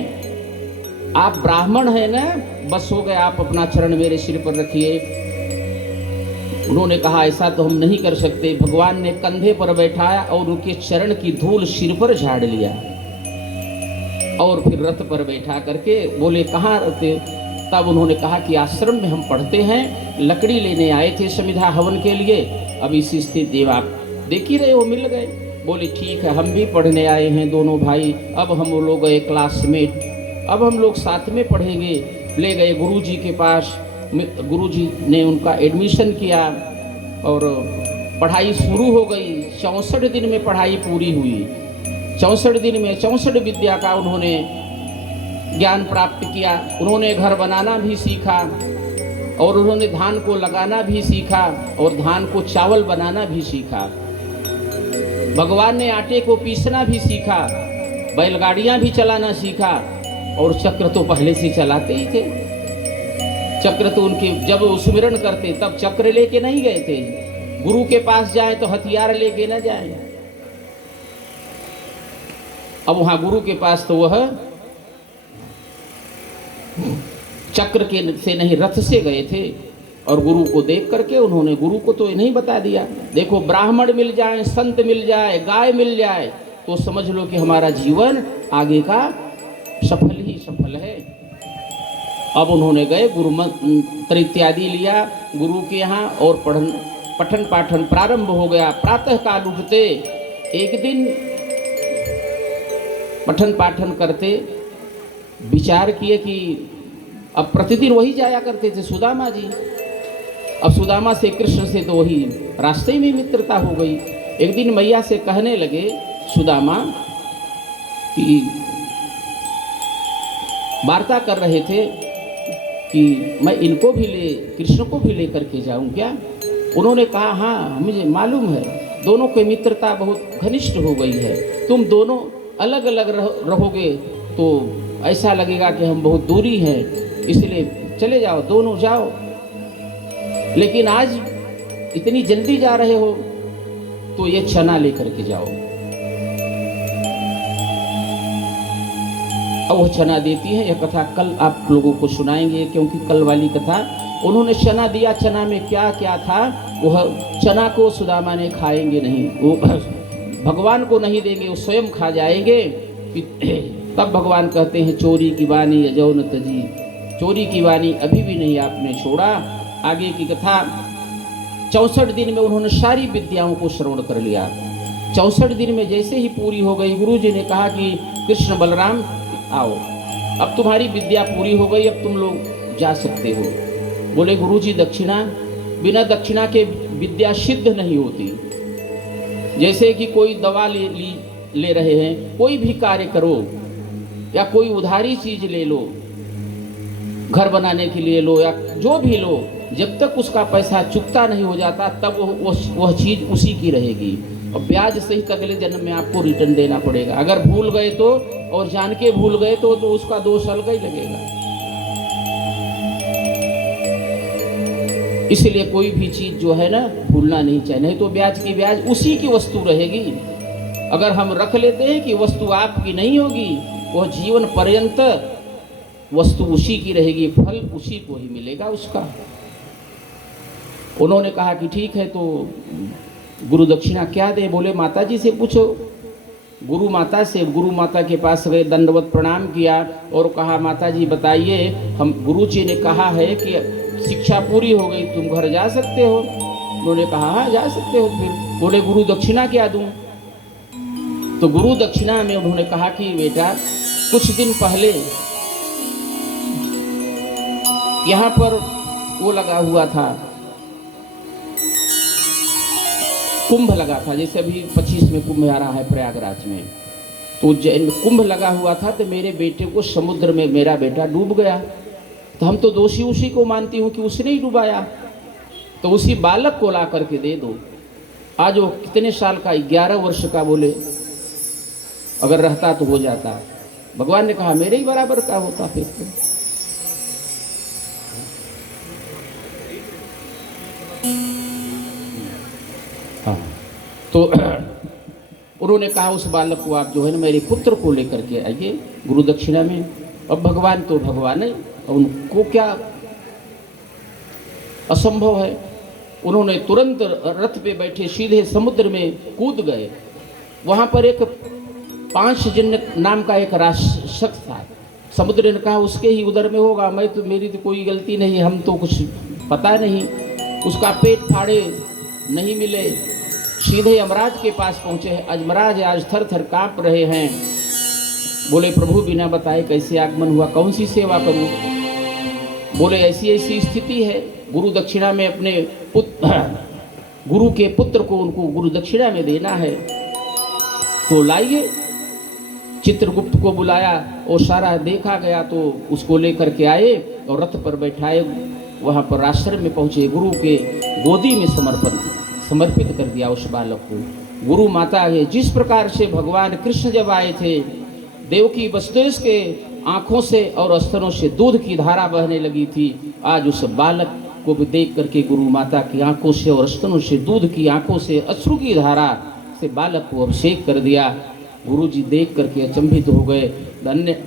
आप ब्राह्मण हैं ना, बस हो गया, आप अपना चरण मेरे सिर पर रखिए। उन्होंने कहा ऐसा तो हम नहीं कर सकते। भगवान ने कंधे पर बैठाया और उनके चरण की धूल सिर पर झाड़ लिया, और फिर रथ पर बैठा करके बोले कहाँ रहते? तब उन्होंने कहा कि आश्रम में हम पढ़ते हैं, लकड़ी लेने आए थे समिधा हवन के लिए, अब इसी स्थिति आप देख ही रहे हो, मिल गए। बोले ठीक है, हम भी पढ़ने आए हैं दोनों भाई, अब हम लोग गए क्लासमेट, अब हम लोग साथ में पढ़ेंगे। ले गए गुरुजी के पास, गुरुजी ने उनका एडमिशन किया और पढ़ाई शुरू हो गई। 64 दिन में पढ़ाई पूरी हुई। 64 दिन में 64 विद्या का उन्होंने ज्ञान प्राप्त किया। उन्होंने घर बनाना भी सीखा, और उन्होंने धान को लगाना भी सीखा, और धान को चावल बनाना भी सीखा। भगवान ने आटे को पीसना भी सीखा, बैलगाड़ियां भी चलाना सीखा, और चक्र तो पहले से चलाते ही थे। चक्र तो उनके, जब वो सुमिरन करते तब चक्र लेके नहीं गए थे। गुरु के पास जाए तो हथियार लेके न जाए। अब वहां गुरु के पास तो वह चक्र के से नहीं, रथ से गए थे, और गुरु को देख करके उन्होंने गुरु को तो नहीं बता दिया। देखो, ब्राह्मण मिल जाए, संत मिल जाए, गाय मिल जाए, तो समझ लो कि हमारा जीवन आगे का सफल ही सफल है। अब उन्होंने गए, गुरु मंत्र इत्यादि लिया गुरु के यहाँ, और पठन पाठन प्रारंभ हो गया। प्रातः काल उठते, एक दिन पठन पाठन करते, विचार किए कि अब प्रतिदिन वही जाया करते थे सुदामा जी। अब सुदामा से, कृष्ण से तो वही रास्ते में मित्रता हो गई। एक दिन मैया से कहने लगे सुदामा कि वार्ता कर रहे थे कि मैं इनको भी कृष्ण को भी लेकर के जाऊं क्या? उन्होंने कहा हाँ, मुझे मालूम है, दोनों की मित्रता बहुत घनिष्ठ हो गई है। तुम दोनों अलग अलग रहोगे तो ऐसा लगेगा कि हम बहुत दूरी हैं, इसलिए चले जाओ, दोनों जाओ। लेकिन आज इतनी जल्दी जा रहे हो तो ये चना लेकर के जाओ। अब वो चना देती है। यह कथा कल आप लोगों को सुनाएंगे, क्योंकि कल वाली कथा उन्होंने चना दिया। चना में क्या क्या था, वह चना को सुदामा ने खाएंगे नहीं, वो भगवान को नहीं देंगे, वो स्वयं खा जाएंगे। तब भगवान कहते हैं चोरी की वाणी अजौ न तजी, चोरी की वाणी अभी भी नहीं आपने छोड़ा। आगे की कथा 64 दिन में उन्होंने सारी विद्याओं को श्रवण कर लिया। 64 दिन में जैसे ही पूरी हो गई, गुरु जी ने कहा कि कृष्ण बलराम आओ, अब तुम्हारी विद्या पूरी हो गई, अब तुम लोग जा सकते हो। बोले गुरु जी दक्षिणा, बिना दक्षिणा के विद्या सिद्ध नहीं होती। जैसे कि कोई दवा ले रहे हैं, कोई भी कार्य करो या कोई उधारी चीज ले लो, घर बनाने के लिए लो या जो भी लो, जब तक उसका पैसा चुकता नहीं हो जाता तब वह चीज उसी की रहेगी और ब्याज सहित अगले जन्म में आपको रिटर्न देना पड़ेगा। अगर भूल गए तो, और जान के भूल गए तो उसका दोष अलग ही लगेगा। इसलिए कोई भी चीज जो है ना भूलना नहीं चाहिए, नहीं तो ब्याज की ब्याज उसी की वस्तु रहेगी। अगर हम रख लेते हैं कि वस्तु आपकी नहीं होगी, वह जीवन पर्यंत वस्तु उसी की रहेगी, फल उसी को ही मिलेगा उसका। उन्होंने कहा कि ठीक है, तो गुरु दक्षिणा क्या दे? बोले माता जी से पूछो। गुरु माता के पास गए, दंडवत प्रणाम किया और कहा माता जी बताइए, हम गुरु जी ने कहा है कि शिक्षा पूरी हो गई, तुम घर जा सकते हो। उन्होंने कहा हाँ जा सकते हो। फिर बोले गुरु दक्षिणा क्या दूं? तो गुरु दक्षिणा में उन्होंने कहा कि बेटा कुछ दिन पहले यहाँ पर वो लगा हुआ था, कुंभ लगा था, जैसे अभी 25 में कुंभ आ रहा है प्रयागराज में, तो कुंभ लगा हुआ था। तो मेरे बेटे को समुद्र में मेरा बेटा डूब गया, तो हम तो दोषी उसी को मानती हूँ कि उसने ही डुबाया, तो उसी बालक को ला करके दे दो। आज वो कितने साल का, 11 वर्ष का, बोले अगर रहता तो हो जाता। भगवान ने कहा मेरे ही बराबर का होता फिर तो। हाँ, तो उन्होंने कहा उस बालक को आप जो है ना मेरे पुत्र को लेकर के आइए गुरु दक्षिणा में। अब भगवान तो भगवान है, उनको क्या असंभव है। उन्होंने तुरंत रथ पे बैठे सीधे समुद्र में कूद गए। वहां पर एक 5 जन नाम का एक राक्षस था। समुद्र ने कहा उसके ही उदर में होगा, मैं तो, मेरी तो कोई गलती नहीं, हम तो कुछ पता नहीं। उसका पेट फाड़े नहीं मिले, सीधे यमराज के पास पहुंचे हैं। यमराज आज थर थर कांप रहे हैं। बोले प्रभु बिना बताए कैसे आगमन हुआ, कौन सी सेवा करूं? बोले ऐसी ऐसी स्थिति है, गुरु दक्षिणा में अपने गुरु के पुत्र को उनको गुरु दक्षिणा में देना है, तो लाइए। चित्रगुप्त को बुलाया और सारा देखा गया, तो उसको लेकर के आए और रथ पर बैठाए। वहाँ पर आश्रम में पहुँचे, गुरु के गोदी में समर्पित कर दिया उस बालक को। गुरु माता है, जिस प्रकार से भगवान कृष्ण जब आए थे, देवकी वसुदेव के आँखों से और स्तनों से दूध की धारा बहने लगी थी, आज उस बालक को भी देख करके गुरु माता की आंखों से और स्तनों से, दूध की आंखों से, अश्रु की धारा से बालक को अभिषेक कर दिया। गुरु जी देख करके अचंभित हो गए, धन्य।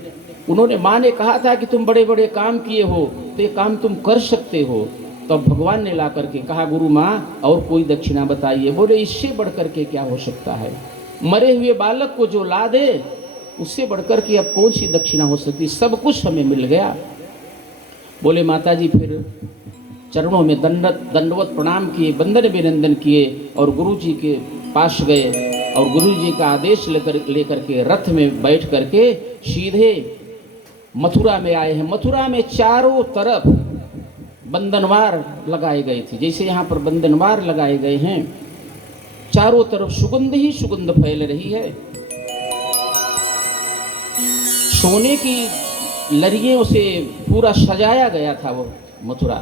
उन्होंने, माँ ने कहा था कि तुम बड़े बड़े काम किए हो, तो ये काम तुम कर सकते हो। तब तो भगवान ने ला करके कहा गुरु माँ और कोई दक्षिणा बताइए। बोले इससे बढ़ करके क्या हो सकता है, मरे हुए बालक को जो ला दे उससे बढ़कर के अब कौन सी दक्षिणा हो सकती, सब कुछ हमें मिल गया। बोले माता जी फिर चरणों में दंडवत प्रणाम किए, वंदन अभिनंदन किए और गुरु जी के पास गए और गुरु जी का आदेश लेकर के रथ में बैठ करके सीधे मथुरा में आए हैं। मथुरा में चारों तरफ बंधनवार लगाए गए थे, जैसे यहाँ पर बंधनवार लगाए गए हैं, चारों तरफ सुगंध ही सुगंध फैल रही है। सोने की लड़ियों से पूरा सजाया गया था वो मथुरा।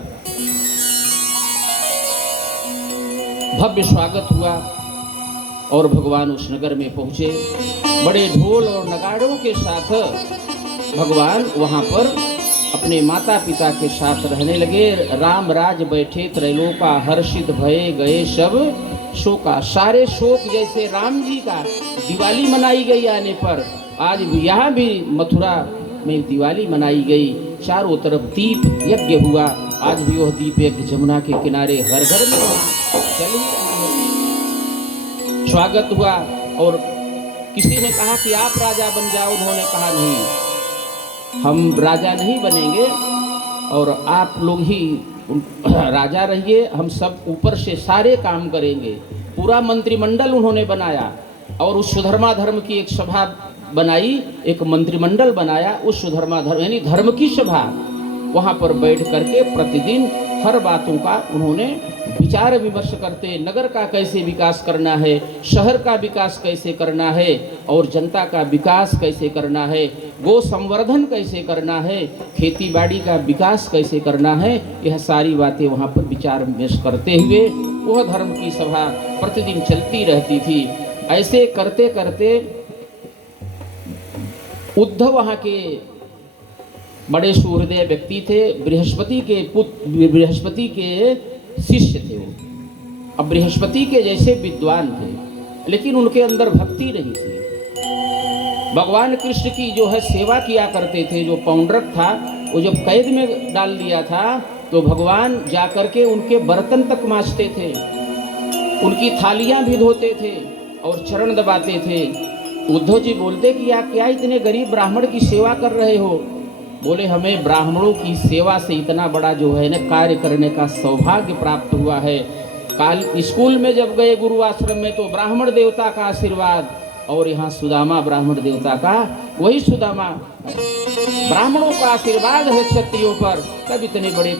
भव्य स्वागत हुआ और भगवान उस नगर में पहुंचे। बड़े ढोल और नगाड़ों के साथ भगवान वहां पर अपने माता पिता के साथ रहने लगे। राम राज बैठे त्रैलोका, हर्षित भये गए सब शोका। सारे शोक जैसे राम जी का दिवाली मनाई गई आने पर, आज यहाँ भी मथुरा में दिवाली मनाई गई। चारों तरफ दीप यज्ञ हुआ। आज भी वह दीप यज्ञ जमुना के किनारे हर घर में चल ही रहा है। स्वागत हुआ और किसी ने कहा कि आप राजा बन जाओ। उन्होंने कहा नहीं, हम राजा नहीं बनेंगे और आप लोग ही राजा रहिए, हम सब ऊपर से सारे काम करेंगे। पूरा मंत्रिमंडल उन्होंने बनाया और उस सुधर्मा धर्म की एक सभा बनाई, एक मंत्रिमंडल बनाया। उस सुधर्मा धर्म यानी धर्म की सभा, वहाँ पर बैठ करके प्रतिदिन हर बातों का उन्होंने विचार विमर्श करते। नगर का कैसे विकास करना है, शहर का विकास कैसे करना है और जनता का विकास कैसे करना है, गो संवर्धन कैसे करना है, खेती बाड़ी का विकास कैसे करना है, यह सारी बातें वहाँ पर विचार विमर्श करते हुए वह धर्म की सभा प्रतिदिन चलती रहती थी। ऐसे करते करते उद्धव वहाँ के बड़े सुहृदय व्यक्ति थे। बृहस्पति के पुत्र, बृहस्पति के शिष्य थे वो। अब बृहस्पति के जैसे विद्वान थे, लेकिन उनके अंदर भक्ति नहीं थी। भगवान कृष्ण की जो है सेवा किया करते थे। जो पौंड्रक था वो जब कैद में डाल दिया था तो भगवान जाकर के उनके बर्तन तक मांजते थे, उनकी थालियां भी धोते थे और चरण दबाते थे। उद्धव जी बोलते कि आप क्या इतने गरीब ब्राह्मण की सेवा कर रहे हो? बोले हमें ब्राह्मणों की सेवा से इतना बड़ा जो है ना कार्य करने का सौभाग्य प्राप्त हुआ है। काल स्कूल में जब गए गुरु आश्रम में तो ब्राह्मण देवता का आशीर्वाद, और यहाँ सुदामा ब्राह्मण देवता का, वही सुदामा ब्राह्मणों का आशीर्वाद है क्षत्रियों पर। तब इतने बड़े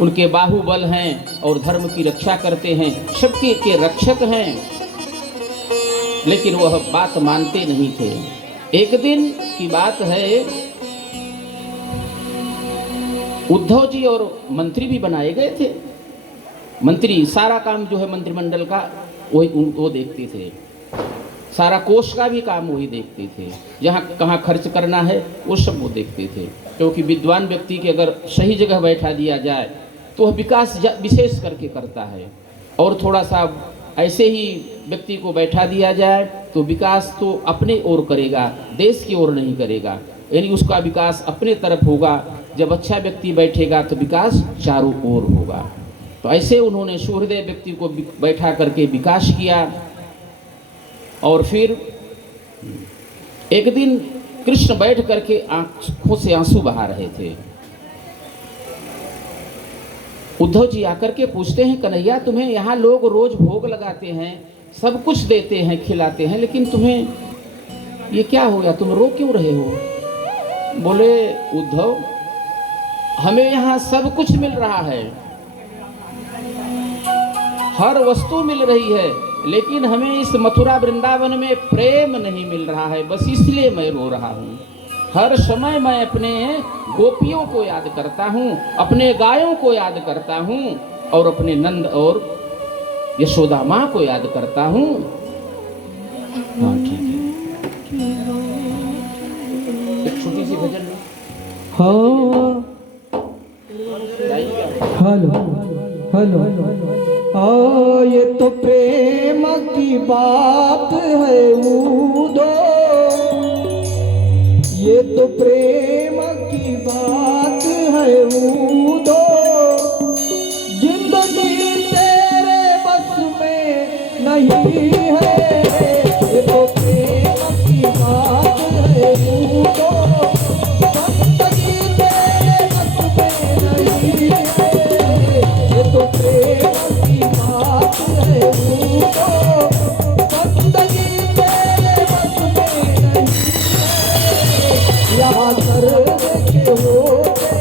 उनके बाहुबल हैं और धर्म की रक्षा करते हैं, सबके के रक्षक हैं, लेकिन वह बात मानते नहीं थे। एक दिन की बात है, उद्धव जी और मंत्री भी बनाए गए थे। मंत्री सारा काम जो है मंत्रिमंडल का वही वो देखते थे, सारा कोष का भी काम वही देखते थे, जहाँ कहाँ खर्च करना है वो सब वो देखते थे। क्योंकि विद्वान व्यक्ति के अगर सही जगह बैठा दिया जाए तो वह विकास विशेष करके करता है, और थोड़ा सा ऐसे ही व्यक्ति को बैठा दिया जाए तो विकास तो अपने ओर करेगा, देश की ओर नहीं करेगा, यानी उसका विकास अपने तरफ होगा। जब अच्छा व्यक्ति बैठेगा तो विकास चारों ओर होगा। तो ऐसे उन्होंने सुहृदय व्यक्ति को बैठा करके विकास किया। और फिर एक दिन कृष्ण बैठ करके आंखों से आंसू बहा रहे थे। उद्धव जी आकर के पूछते हैं, कन्हैया तुम्हें यहाँ लोग रोज भोग लगाते हैं, सब कुछ देते हैं, खिलाते हैं, लेकिन तुम्हें ये क्या हो गया, तुम रो क्यों रहे हो? बोले उद्धव हमें यहाँ सब कुछ मिल रहा है, हर वस्तु मिल रही है, लेकिन हमें इस मथुरा वृंदावन में प्रेम नहीं मिल रहा है, बस इसलिए मैं रो रहा हूँ। हर समय मैं अपने गोपियों को याद करता हूँ, अपने गायों को याद करता हूँ और अपने नंद और यशोदा माँ को याद करता हूँ। हाँ ठीक है, एक छोटी सी भजन। हाँ हेलो हेलो, ये तो प्रेम की बात है उदो, ये तो प्रेम की बात है उदो, जिंदगी तेरे बस में नहीं है, ये तो प्रेम की बात है उदो, जिंदगी तेरे बस में नहीं है, ये तो प्रेम की बात है उदो, जिंदगी तेरे बस में नहीं है, यहाँ कर के होते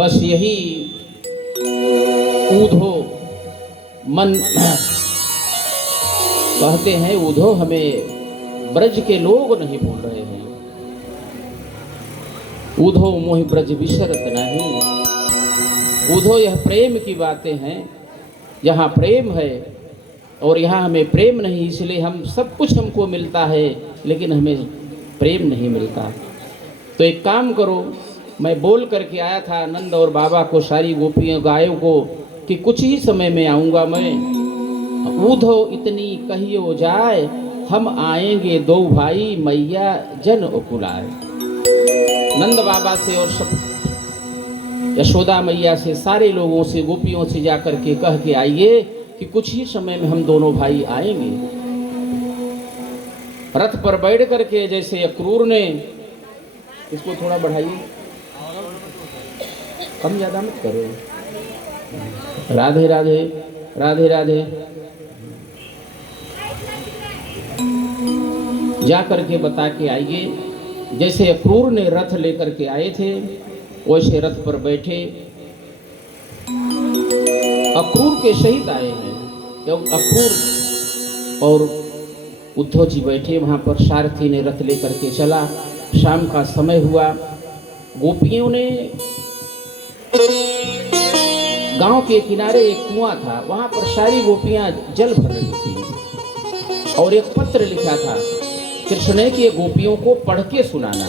बस यही ऊधो मन कहते हैं, ऊधो हमें ब्रज के लोग नहीं बोल रहे हैं। ऊधो मोहि ब्रज विसरत नहीं। ऊधो यह प्रेम की बातें हैं। यहाँ प्रेम है और यहाँ हमें प्रेम नहीं, इसलिए हम सब कुछ हमको मिलता है लेकिन हमें प्रेम नहीं मिलता। तो एक काम करो, मैं बोल करके आया था नंद और बाबा को, सारी गोपियों गायों को, कि कुछ ही समय में आऊँगा मैं। ऊधो इतनी कहियो जाए, हम आएंगे दो भाई, मैया जन बुलाए। नंद बाबा से और सब यशोदा मैया से, सारे लोगों से, गोपियों से जाकर के कह के आइए कि कुछ ही समय में हम दोनों भाई आएंगे। रथ पर बैठ करके जैसे अक्रूर ने, इसको थोड़ा बढ़ाइए, कम ज्यादा मत करो। राधे राधे राधे राधे। जा करके बता के आइए, जैसे अक्रूर ने रथ लेकर के आए थे वैसे रथ पर बैठे अक्रूर के सहित आए हैं। क्योंकि अक्रूर और उद्धव जी बैठे वहां पर, सारथी ने रथ लेकर के चला। शाम का समय हुआ, गोपियों ने गांव के किनारे एक कुआं था, वहां पर सारी गोपियां जल भर रही थी और एक पत्र लिखा था कृष्ण ने कि गोपियों को पढ़ के सुनाना,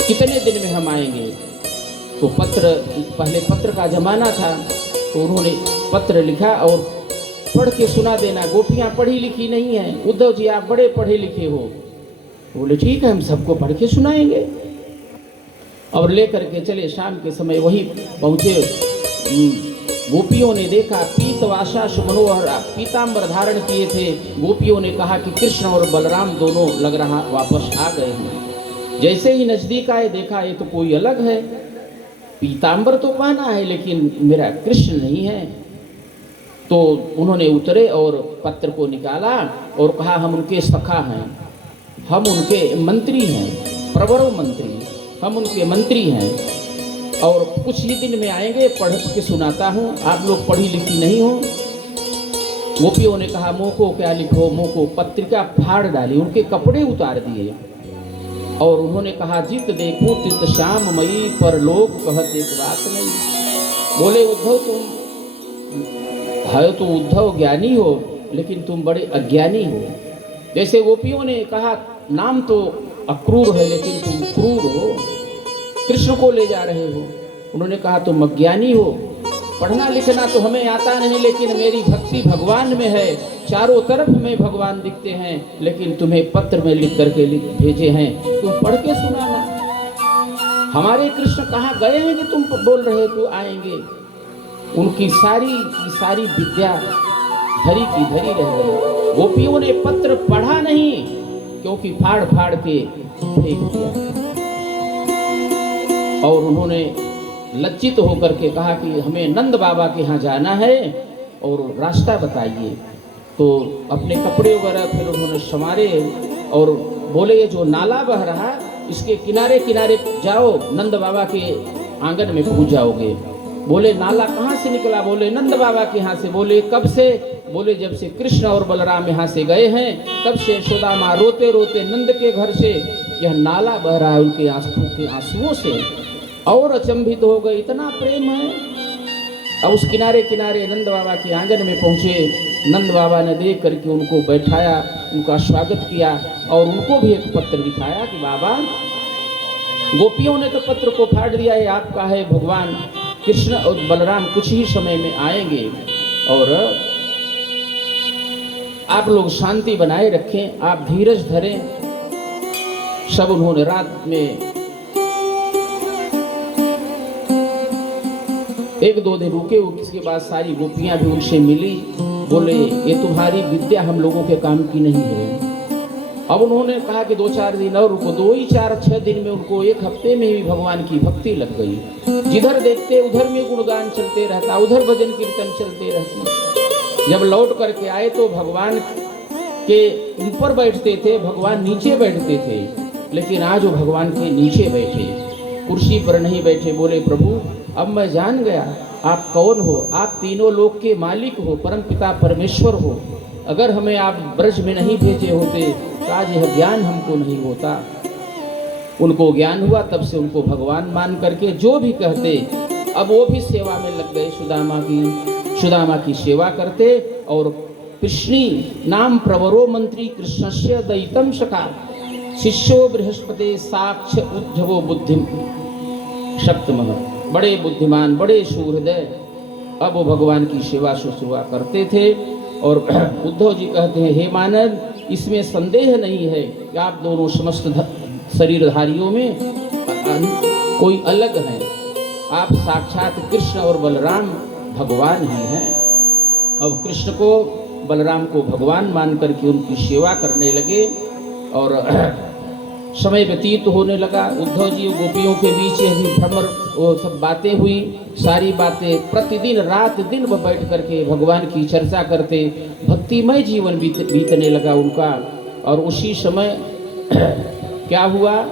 कितने दिन में हम आएंगे। तो पत्र, पहले पत्र का जमाना था, तो उन्होंने पत्र लिखा और पढ़ के सुना देना। गोपियां पढ़ी लिखी नहीं है, उद्धव जी आप बड़े पढ़े लिखे हो। बोले ठीक है, हम सबको पढ़ के सुनाएंगे। और लेकर के चले। शाम के समय वही पहुंचे। गोपियों ने देखा पीतवासा सुमनोहर पीतांबर धारण किए थे। गोपियों ने कहा कि कृष्ण और बलराम दोनों लग रहा वापस आ गए हैं। जैसे ही नजदीक आए देखा ये तो कोई अलग है, पीतांबर तो पहना है लेकिन मेरा कृष्ण नहीं है। तो उन्होंने उतरे और पत्र को निकाला और कहा हम उनके सखा हैं, हम उनके मंत्री हैं, प्रवर मंत्री, हम उनके मंत्री हैं और कुछ ही दिन में आएंगे, पढ़ के सुनाता हूँ, आप लोग पढ़ी लिखी नहीं हो। गोपियों ने कहा मोह को क्या लिखो, मोह को पत्रिका फाड़ डाली, उनके कपड़े उतार दिए और उन्होंने कहा जित देखूं तित श्याम मई, पर लोग कहत एक बात नहीं। बोले उद्धव तुम है तो उद्धव ज्ञानी हो लेकिन तुम बड़े अज्ञानी हो। जैसे गोपियों ने कहा नाम तो अक्रूर है लेकिन तुम क्रूर हो, कृष्ण को ले जा रहे हो। उन्होंने कहा तुम अज्ञानी हो, पढ़ना लिखना तो हमें आता नहीं लेकिन मेरी भक्ति भगवान में है, चारों तरफ में भगवान दिखते हैं, लेकिन तुम्हें पत्र में लिख करके भेजे हैं, तुम पढ़ के सुनाना। हमारे कृष्ण कहाँ गए हैं कि तुम बोल रहे तो आएंगे। उनकी सारी विद्या धरी की धरी रह गई। गोपियों ने पत्र पढ़ा नहीं क्योंकि फाड़ फाड़ के फेंक दिया और उन्होंने लज्जित होकर के कहा कि हमें नंद बाबा के यहाँ जाना है और रास्ता बताइए। तो अपने कपड़े वगैरह फिर उन्होंने संवारे और बोले ये जो नाला बह रहा इसके किनारे किनारे जाओ, नंद बाबा के आंगन में पहुंच जाओगे। बोले नाला कहाँ से निकला? बोले नंद बाबा के यहाँ से। बोले कब से? बोले जब से कृष्ण और बलराम यहाँ से गए हैं तब से यशोदा माँ रोते रोते नंद के घर से यह नाला बह रहा है उनके आंसुओं से। और अचंभित हो गए, इतना प्रेम है। अब उस किनारे किनारे नंद बाबा के आंगन में पहुँचे। नंद बाबा ने देख करके उनको बैठाया, उनका स्वागत किया और उनको भी एक पत्र दिखाया कि बाबा गोपियों ने तो पत्र को फाड़ दिया है, आपका है, भगवान कृष्ण और बलराम कुछ ही समय में आएंगे और आप लोग शांति बनाए रखें, आप धीरज धरें। सब उन्होंने रात में 1-2 दिन रुके, उसके बाद सारी गोपियां भी उनसे मिली। बोले ये तुम्हारी विद्या हम लोगों के काम की नहीं है। अब उन्होंने कहा कि 2-4 दिन और रुको। 2-4-6 दिन में उनको 1 हफ्ते में ही भगवान की भक्ति लग गई। जिधर देखते उधर में गुणगान चलते रहता, उधर भजन कीर्तन चलते रहते। जब लौट करके आए तो भगवान के ऊपर बैठते थे, भगवान नीचे बैठते थे, लेकिन आज वो भगवान के नीचे बैठे, कुर्सी पर नहीं बैठे। बोले प्रभु अब मैं जान गया आप कौन हो, आप तीनों लोक के मालिक हो, परम पिता परमेश्वर हो। अगर हमें आप ब्रज में नहीं भेजे होते तो आज यह ज्ञान हमको नहीं होता। उनको ज्ञान हुआ, तब से उनको भगवान मान करके जो भी कहते, अब वो भी सेवा में लग गए। सुदामा की सेवा करते और कृष्णी नाम प्रवरो मंत्री कृष्णस्य दयितम सखा शिष्यो बृहस्पति साक्ष उद्धवो बुद्धि शक्तमः। बड़े बुद्धिमान, बड़े सुहृदय, अब वो भगवान की सेवा शुश्रूषा करते थे। और उद्धव जी कहते हैं, हे मानव, इसमें संदेह नहीं है कि आप दोनों समस्त शरीरधारियों में कोई अलग हैं। आप साक्षात कृष्ण और बलराम भगवान ही हैं। अब कृष्ण को, बलराम को भगवान मान करके उनकी सेवा करने लगे और समय व्यतीत होने लगा। उद्धव जी गोपियों के बीच यही भ्रमर वो सब बातें हुई, सारी बातें प्रतिदिन रात दिन वो बैठ करके भगवान की चर्चा करते। भक्तिमय जीवन बीतने लगा उनका। और उसी समय क्या हुआ,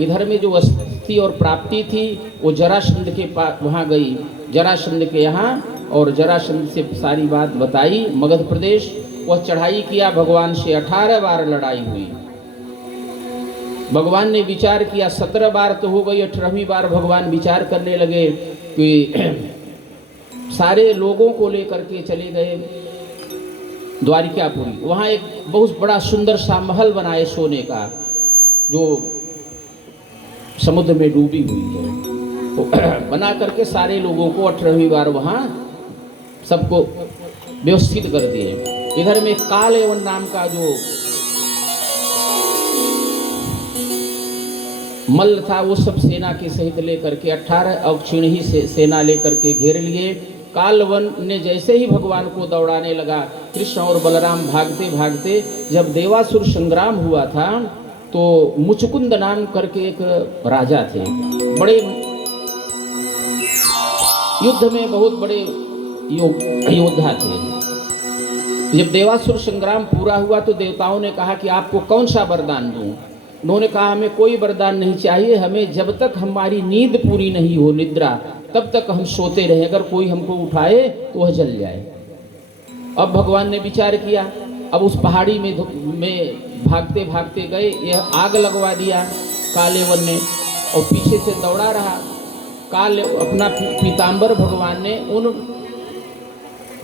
इधर में जो अस्थि और प्राप्ति थी वो जरासंध के पास वहाँ गई, जरासंध के यहाँ, और जरासंध से सारी बात बताई। मगध प्रदेश वह चढ़ाई किया, भगवान से 18 बार लड़ाई हुई। भगवान ने विचार किया, 17 बार तो हो गई, 18वीं बार भगवान विचार करने लगे कि सारे लोगों को लेकर के चले गए द्वारिकापुरी। वहाँ एक बहुत बड़ा सुंदर सा महल बनाए सोने का, जो समुद्र में डूबी हुई है, तो बना करके सारे लोगों को 18वीं बार वहाँ सबको व्यवस्थित कर दिए। इधर में काल एवं नाम का जो मल्ल था वो सब सेना के सहित लेकर के 18 अक्षिण ही से सेना लेकर के घेर लिए। कालवन ने जैसे ही भगवान को दौड़ाने लगा, कृष्ण और बलराम भागते भागते, जब देवासुर संग्राम हुआ था तो मुचकुंद नाम करके एक राजा थे, बड़े युद्ध में बहुत बड़े योद्धा थे। जब देवासुर संग्राम पूरा हुआ तो देवताओं ने कहा कि आपको कौन सा वरदान दूं। उन्होंने कहा, हमें कोई वरदान नहीं चाहिए, हमें जब तक हमारी नींद पूरी नहीं हो, निद्रा, तब तक हम सोते रहे, अगर कोई हमको उठाए तो वह जल जाए। अब भगवान ने विचार किया, अब उस पहाड़ी में भागते भागते गए, यह आग लगवा दिया कालेवन ने, और पीछे से दौड़ा रहा। काल अपना पीताम्बर भगवान ने उन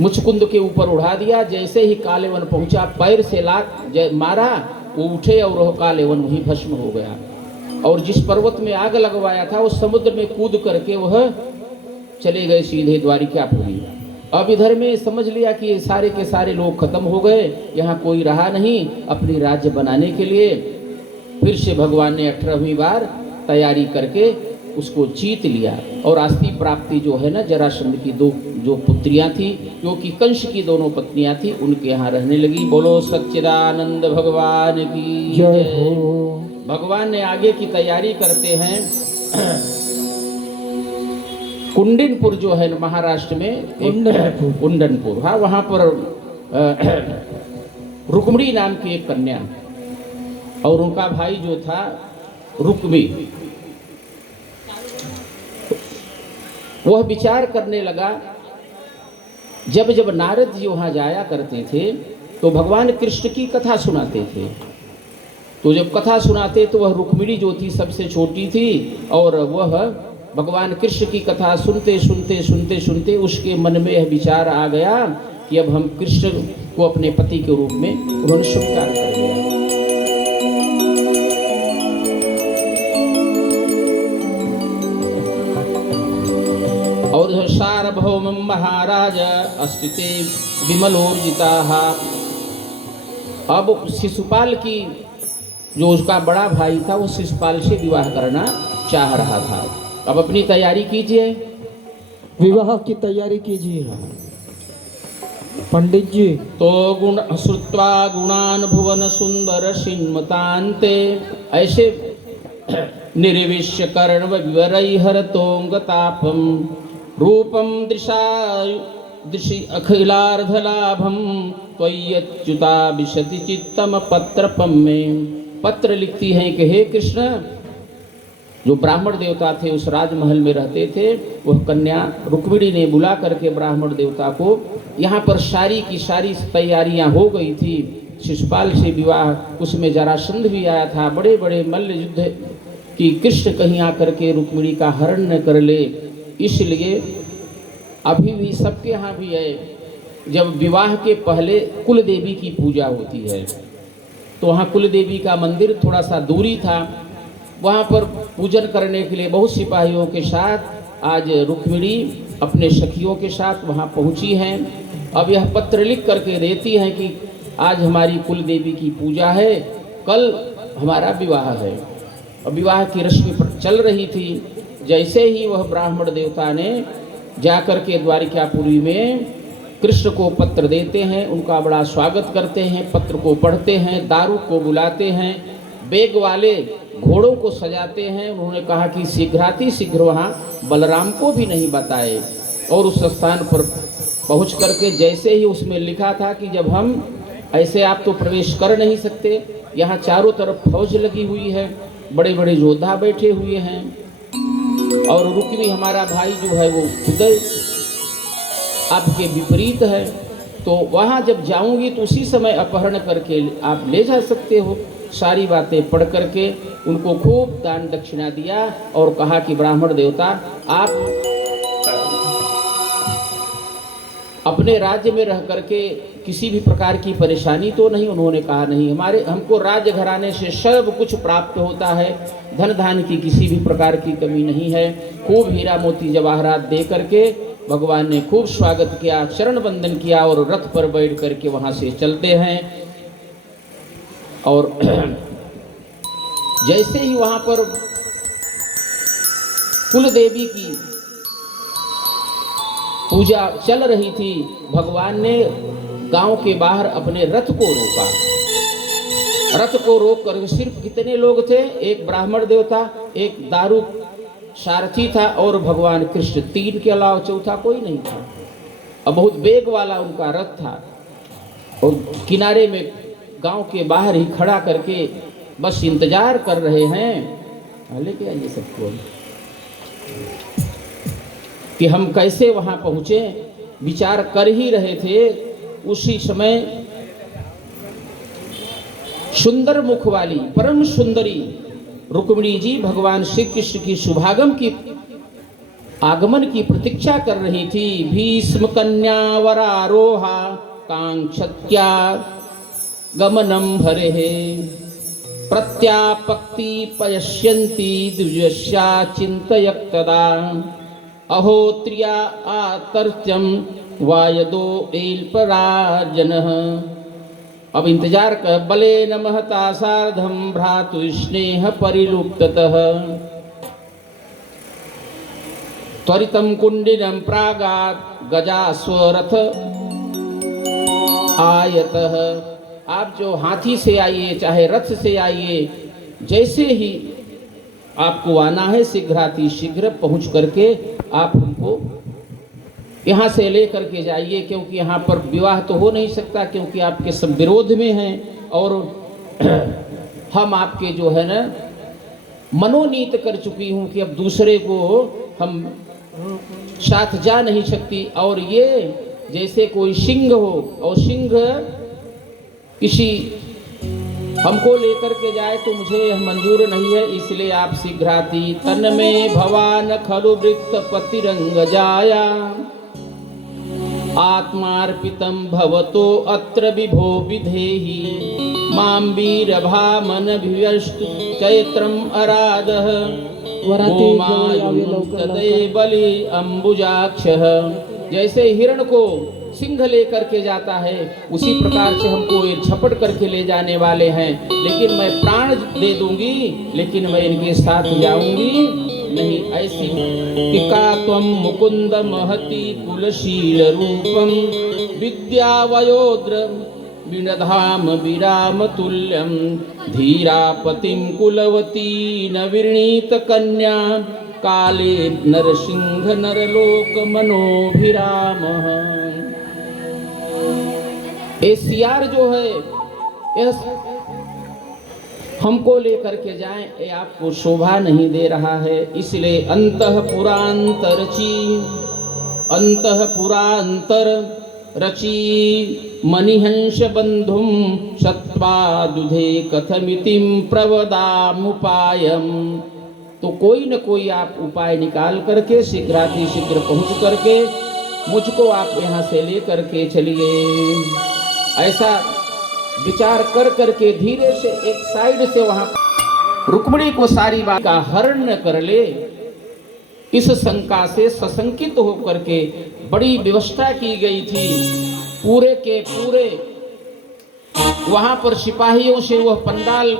मुचकुंद के ऊपर उड़ा दिया। जैसे ही कालेवन पहुंचा, पैर से लात मारा, वो उठे और वह कालेवन वहीं भस्म हो गया। और जिस पर्वत में आग लगवाया था उस समुद्र में कूद करके वह चले गए सीधे द्वारिकापुरी। अब इधर में समझ लिया कि ये सारे के सारे लोग खत्म हो गए, यहाँ कोई रहा नहीं अपनी राज्य बनाने के लिए। फिर से भगवान ने 18वीं बार तैयारी करके उसको जीत लिया। और अस्थि प्राप्ति जो है ना, जरासंध की दो जो पुत्रियां थी, जो कि कंस की दोनों पत्नियां थी, उनके यहाँ रहने लगी। बोलो सच्चिदानंद भगवान की जय हो। भगवान ने आगे की तैयारी करते हैं। कुंडनपुर जो है महाराष्ट्र में, कुंडनपुर, हाँ, वहाँ पर रुक्मिणी नाम की एक कन्या और उनका भाई जो था रुक्मी, वह विचार करने लगा। जब जब नारद जी वहाँ जाया करते थे तो भगवान कृष्ण की कथा सुनाते थे, तो जब कथा सुनाते तो वह रुक्मिणी जो थी सबसे छोटी थी, और वह भगवान कृष्ण की कथा सुनते सुनते सुनते सुनते उसके मन में यह विचार आ गया कि अब हम कृष्ण को अपने पति के रूप में उन्होंने स्वीकार कर लिया। और सार्वभौम महाराज अस्तिते विमलोर्जिताः। अब शिशुपाल की जो उसका बड़ा भाई था वो शिशुपाल से विवाह करना चाह रहा था। अब अपनी तैयारी कीजिए, विवाह की तैयारी कीजिए पंडित जी। तो गुण श्रुत्वा गुणान भुवन सुंदर सिन्मतान्ते, ऐसे निर्विश्य कर्ण विवरैहरतोंगतापम रूपम दृशि अखिलार्धलाभम त्वय्यच्युता विशति चित्तम पत्रपम में। पत्र लिखती हैं कि हे कृष्ण, जो ब्राह्मण देवता थे उस राजमहल में रहते थे, वह कन्या रुक्मिणी ने बुला करके ब्राह्मण देवता को, यहाँ पर सारी की सारी तैयारियां हो गई थी शिशुपाल से विवाह, उसमें जरासंध भी आया था, बड़े बड़े मल्ल युद्ध कि कृष्ण कहीं आकर के रुक्मिणी का हरण न कर ले, इसलिए अभी भी सबके यहाँ भी है, जब विवाह के पहले कुल देवी की पूजा होती है तो वहाँ कुल देवी का मंदिर थोड़ा सा दूरी था, वहाँ पर पूजन करने के लिए बहुत सिपाहियों के साथ आज रुक्मिणी अपने सखियों के साथ वहाँ पहुँची हैं। अब यह पत्र लिख करके देती हैं कि आज हमारी कुल देवी की पूजा है, कल हमारा विवाह है। अब विवाह की रस्म चल रही थी, जैसे ही वह ब्राह्मण देवता ने जाकर के द्वारिकापुरी में कृष्ण को पत्र देते हैं, उनका बड़ा स्वागत करते हैं, पत्र को पढ़ते हैं, दारूक को बुलाते हैं, बेग वाले घोड़ों को सजाते हैं। उन्होंने कहा कि शीघ्राति शीघ्र वहाँ बलराम को भी नहीं बताए, और उस स्थान पर पहुँच करके जैसे ही उसमें लिखा था कि जब हम ऐसे आप तो प्रवेश कर नहीं सकते, यहाँ चारों तरफ फौज लगी हुई है, बड़े बड़े योद्धा बैठे हुए हैं, और रुक्मी हमारा भाई जो है वो उदय आपके विपरीत है, तो वहाँ जब जाऊंगी तो उसी समय अपहरण करके आप ले जा सकते हो। सारी बातें पढ़ करके उनको खूब दान दक्षिणा दिया और कहा कि ब्राह्मण देवता आप अपने राज्य में रह करके किसी भी प्रकार की परेशानी तो नहीं। उन्होंने कहा नहीं, हमको राज्य घराने से सब कुछ प्राप्त होता है, धन धान की किसी भी प्रकार की कमी नहीं है। खूब हीरा मोती जवाहरात दे करके भगवान ने खूब स्वागत किया, चरण वंदन किया और रथ पर बैठ करके वहाँ से चलते हैं। और जैसे ही वहाँ पर कुल देवी की पूजा चल रही थी, भगवान ने गांव के बाहर अपने रथ को रोका। रथ को रोक कर सिर्फ कितने लोग थे, एक ब्राह्मण देवता, एक दारूक सारथी था और भगवान कृष्ण, तीन के अलावा चौथा कोई नहीं था। अब बहुत वेग वाला उनका रथ था और किनारे में गांव के बाहर ही खड़ा करके बस इंतजार कर रहे हैं, लेके आइए सबको कि हम कैसे वहां पहुंचे। विचार कर ही रहे थे, उसी समय सुंदर मुख वाली परम सुंदरी रुक्मिणी जी भगवान श्री कृष्ण की शुभागम की आगमन की प्रतीक्षा कर रही थी। भीष्म कन्या वरारोहा कांक्षत्या गमनम भरे प्रत्यापक्ति पयस्यन्ति द्विजस्या चिन्तयत् तदा अहोत्र्या आतर्त्यम वायदो एल्पराजनः। अब इंतजार कर, बले न महता सार्धम भ्रातु स्नेह परिलुप्ततः त्वरितम कुंडिनम प्रागात् गजास्वरथ आयतः। आप जो हाथी से आइए चाहे रथ से आइए, जैसे ही आपको आना है शीघ्राति शीघ्र पहुंच करके आप हमको यहाँ से ले करके जाइए, क्योंकि यहाँ पर विवाह तो हो नहीं सकता, क्योंकि आपके सब विरोध में हैं और हम आपके जो है ना मनोनीत कर चुकी हूँ कि अब दूसरे को हम साथ जा नहीं सकती। और ये जैसे कोई सिंह हो और सिंह किसी हमको लेकर के जाए तो मुझे यह मंजूर नहीं है, इसलिए आप शीघ्राति तन में भवान खलु वृत्त पतिरंग जाया आत्मार्पितम भवतो अत्र विभो विधेहि मां वीर भामन भियस्तु चैत्रम अराधः बलि अंबुजाक्षः। जैसे हिरण को सिंह लेकर के जाता है उसी प्रकार से हमको ये झपट करके ले जाने वाले हैं, लेकिन मैं प्राण दे दूंगी लेकिन मैं इनके साथ जाऊंगी नहीं। ऐसी टिका त्वं मुकुंद महति कुलशील रूपम विद्यावयोद्र विनधाम विराम तुल्यम धीरापतिम कुलवती न विरणीत कन्या काले नरसिंह नरलोक मनोभिराम। ये सियार जो है यह हमको लेकर के जाएं, ये आपको शोभा नहीं दे रहा है। इसलिए अंतःपुरांतर रची मणिहंस बंधुम सत्वा दुधे कथमितिम प्रवदामुपायम। तो कोई न कोई आप उपाय निकाल करके शीघ्र पहुंच करके मुझको आप यहाँ से ले करके चलिए। ऐसा विचार कर करके धीरे से एक साइड से वहां रुक्मिणी को सारी बात का हरण कर ले, इस शंका से सशंकित होकर के बड़ी व्यवस्था की गई थी। पूरे के पूरे वहां पर सिपाहियों से वह पंडाल,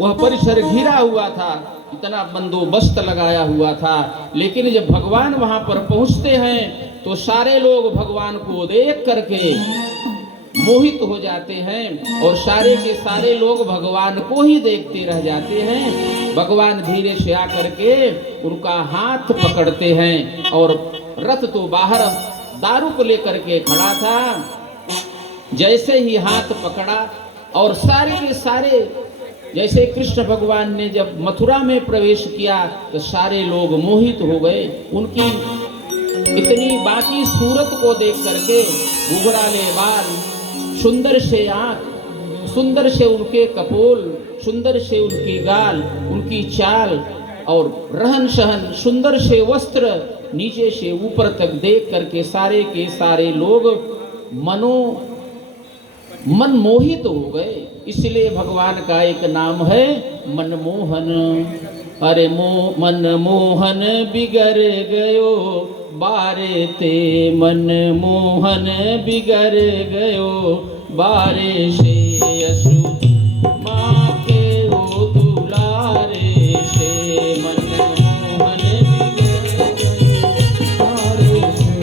वह परिसर घिरा हुआ था, इतना बंदोबस्त लगाया हुआ था। लेकिन जब भगवान वहां पर पहुंचते हैं तो सारे लोग भगवान को देख करके मोहित हो जाते हैं और सारे के सारे लोग भगवान को ही देखते रह जाते हैं। भगवान धीरे से आकर के उनका हाथ पकड़ते हैं और रथ तो बाहर दारू को लेकर के खड़ा था। जैसे ही हाथ पकड़ा और सारे के सारे, जैसे कृष्ण भगवान ने जब मथुरा में प्रवेश किया तो सारे लोग मोहित हो गए। उनकी इतनी बाकी सूरत को देख करके, घुघराले बाल, सुंदर से आंख, सुंदर से उनके कपोल, सुंदर से उनकी गाल, उनकी चाल और रहन सहन, सुंदर से वस्त्र, नीचे से ऊपर तक देख करके सारे के सारे लोग मन मोहित हो गए। इसलिए भगवान का एक नाम है मनमोहन। अरे मनमोहन बिगड़ गयो बारे ते, मनमोहन बिगड़ गयो बारे से, यसु माँ के वो दुलारे से, मनमोहन बिगड़ गयो बारे से।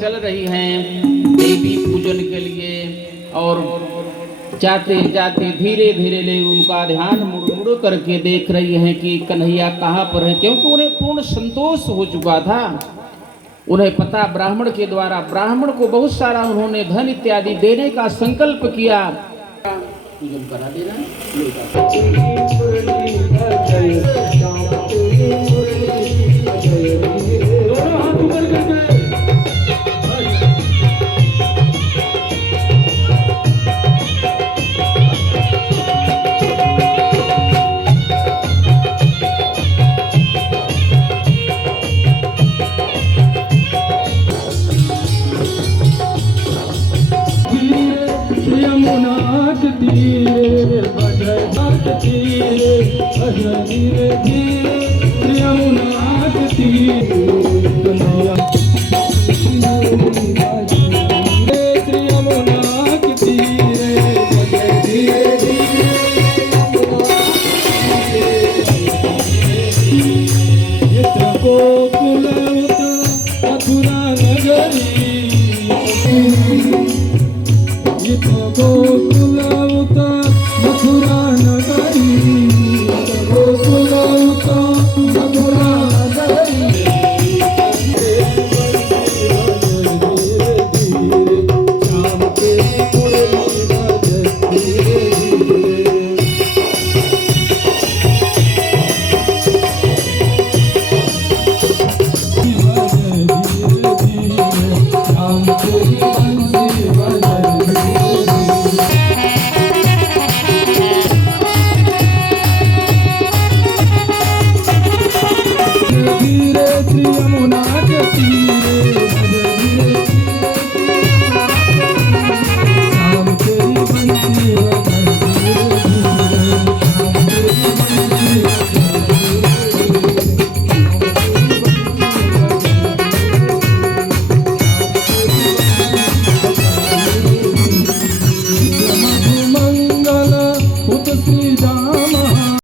चल रही हैं देवी पूजन के लिए और जाते जाते धीरे धीरे ले उनका ध्यान मुड़ मुड़ करके देख रही हैं कि कन्हैया कहाँ पर है, क्योंकि उन्हें पूर्ण संतोष हो चुका था। उन्हें पता ब्राह्मण के द्वारा, ब्राह्मण को बहुत सारा उन्होंने धन इत्यादि देने का संकल्प किया। पूजन करा देना। Go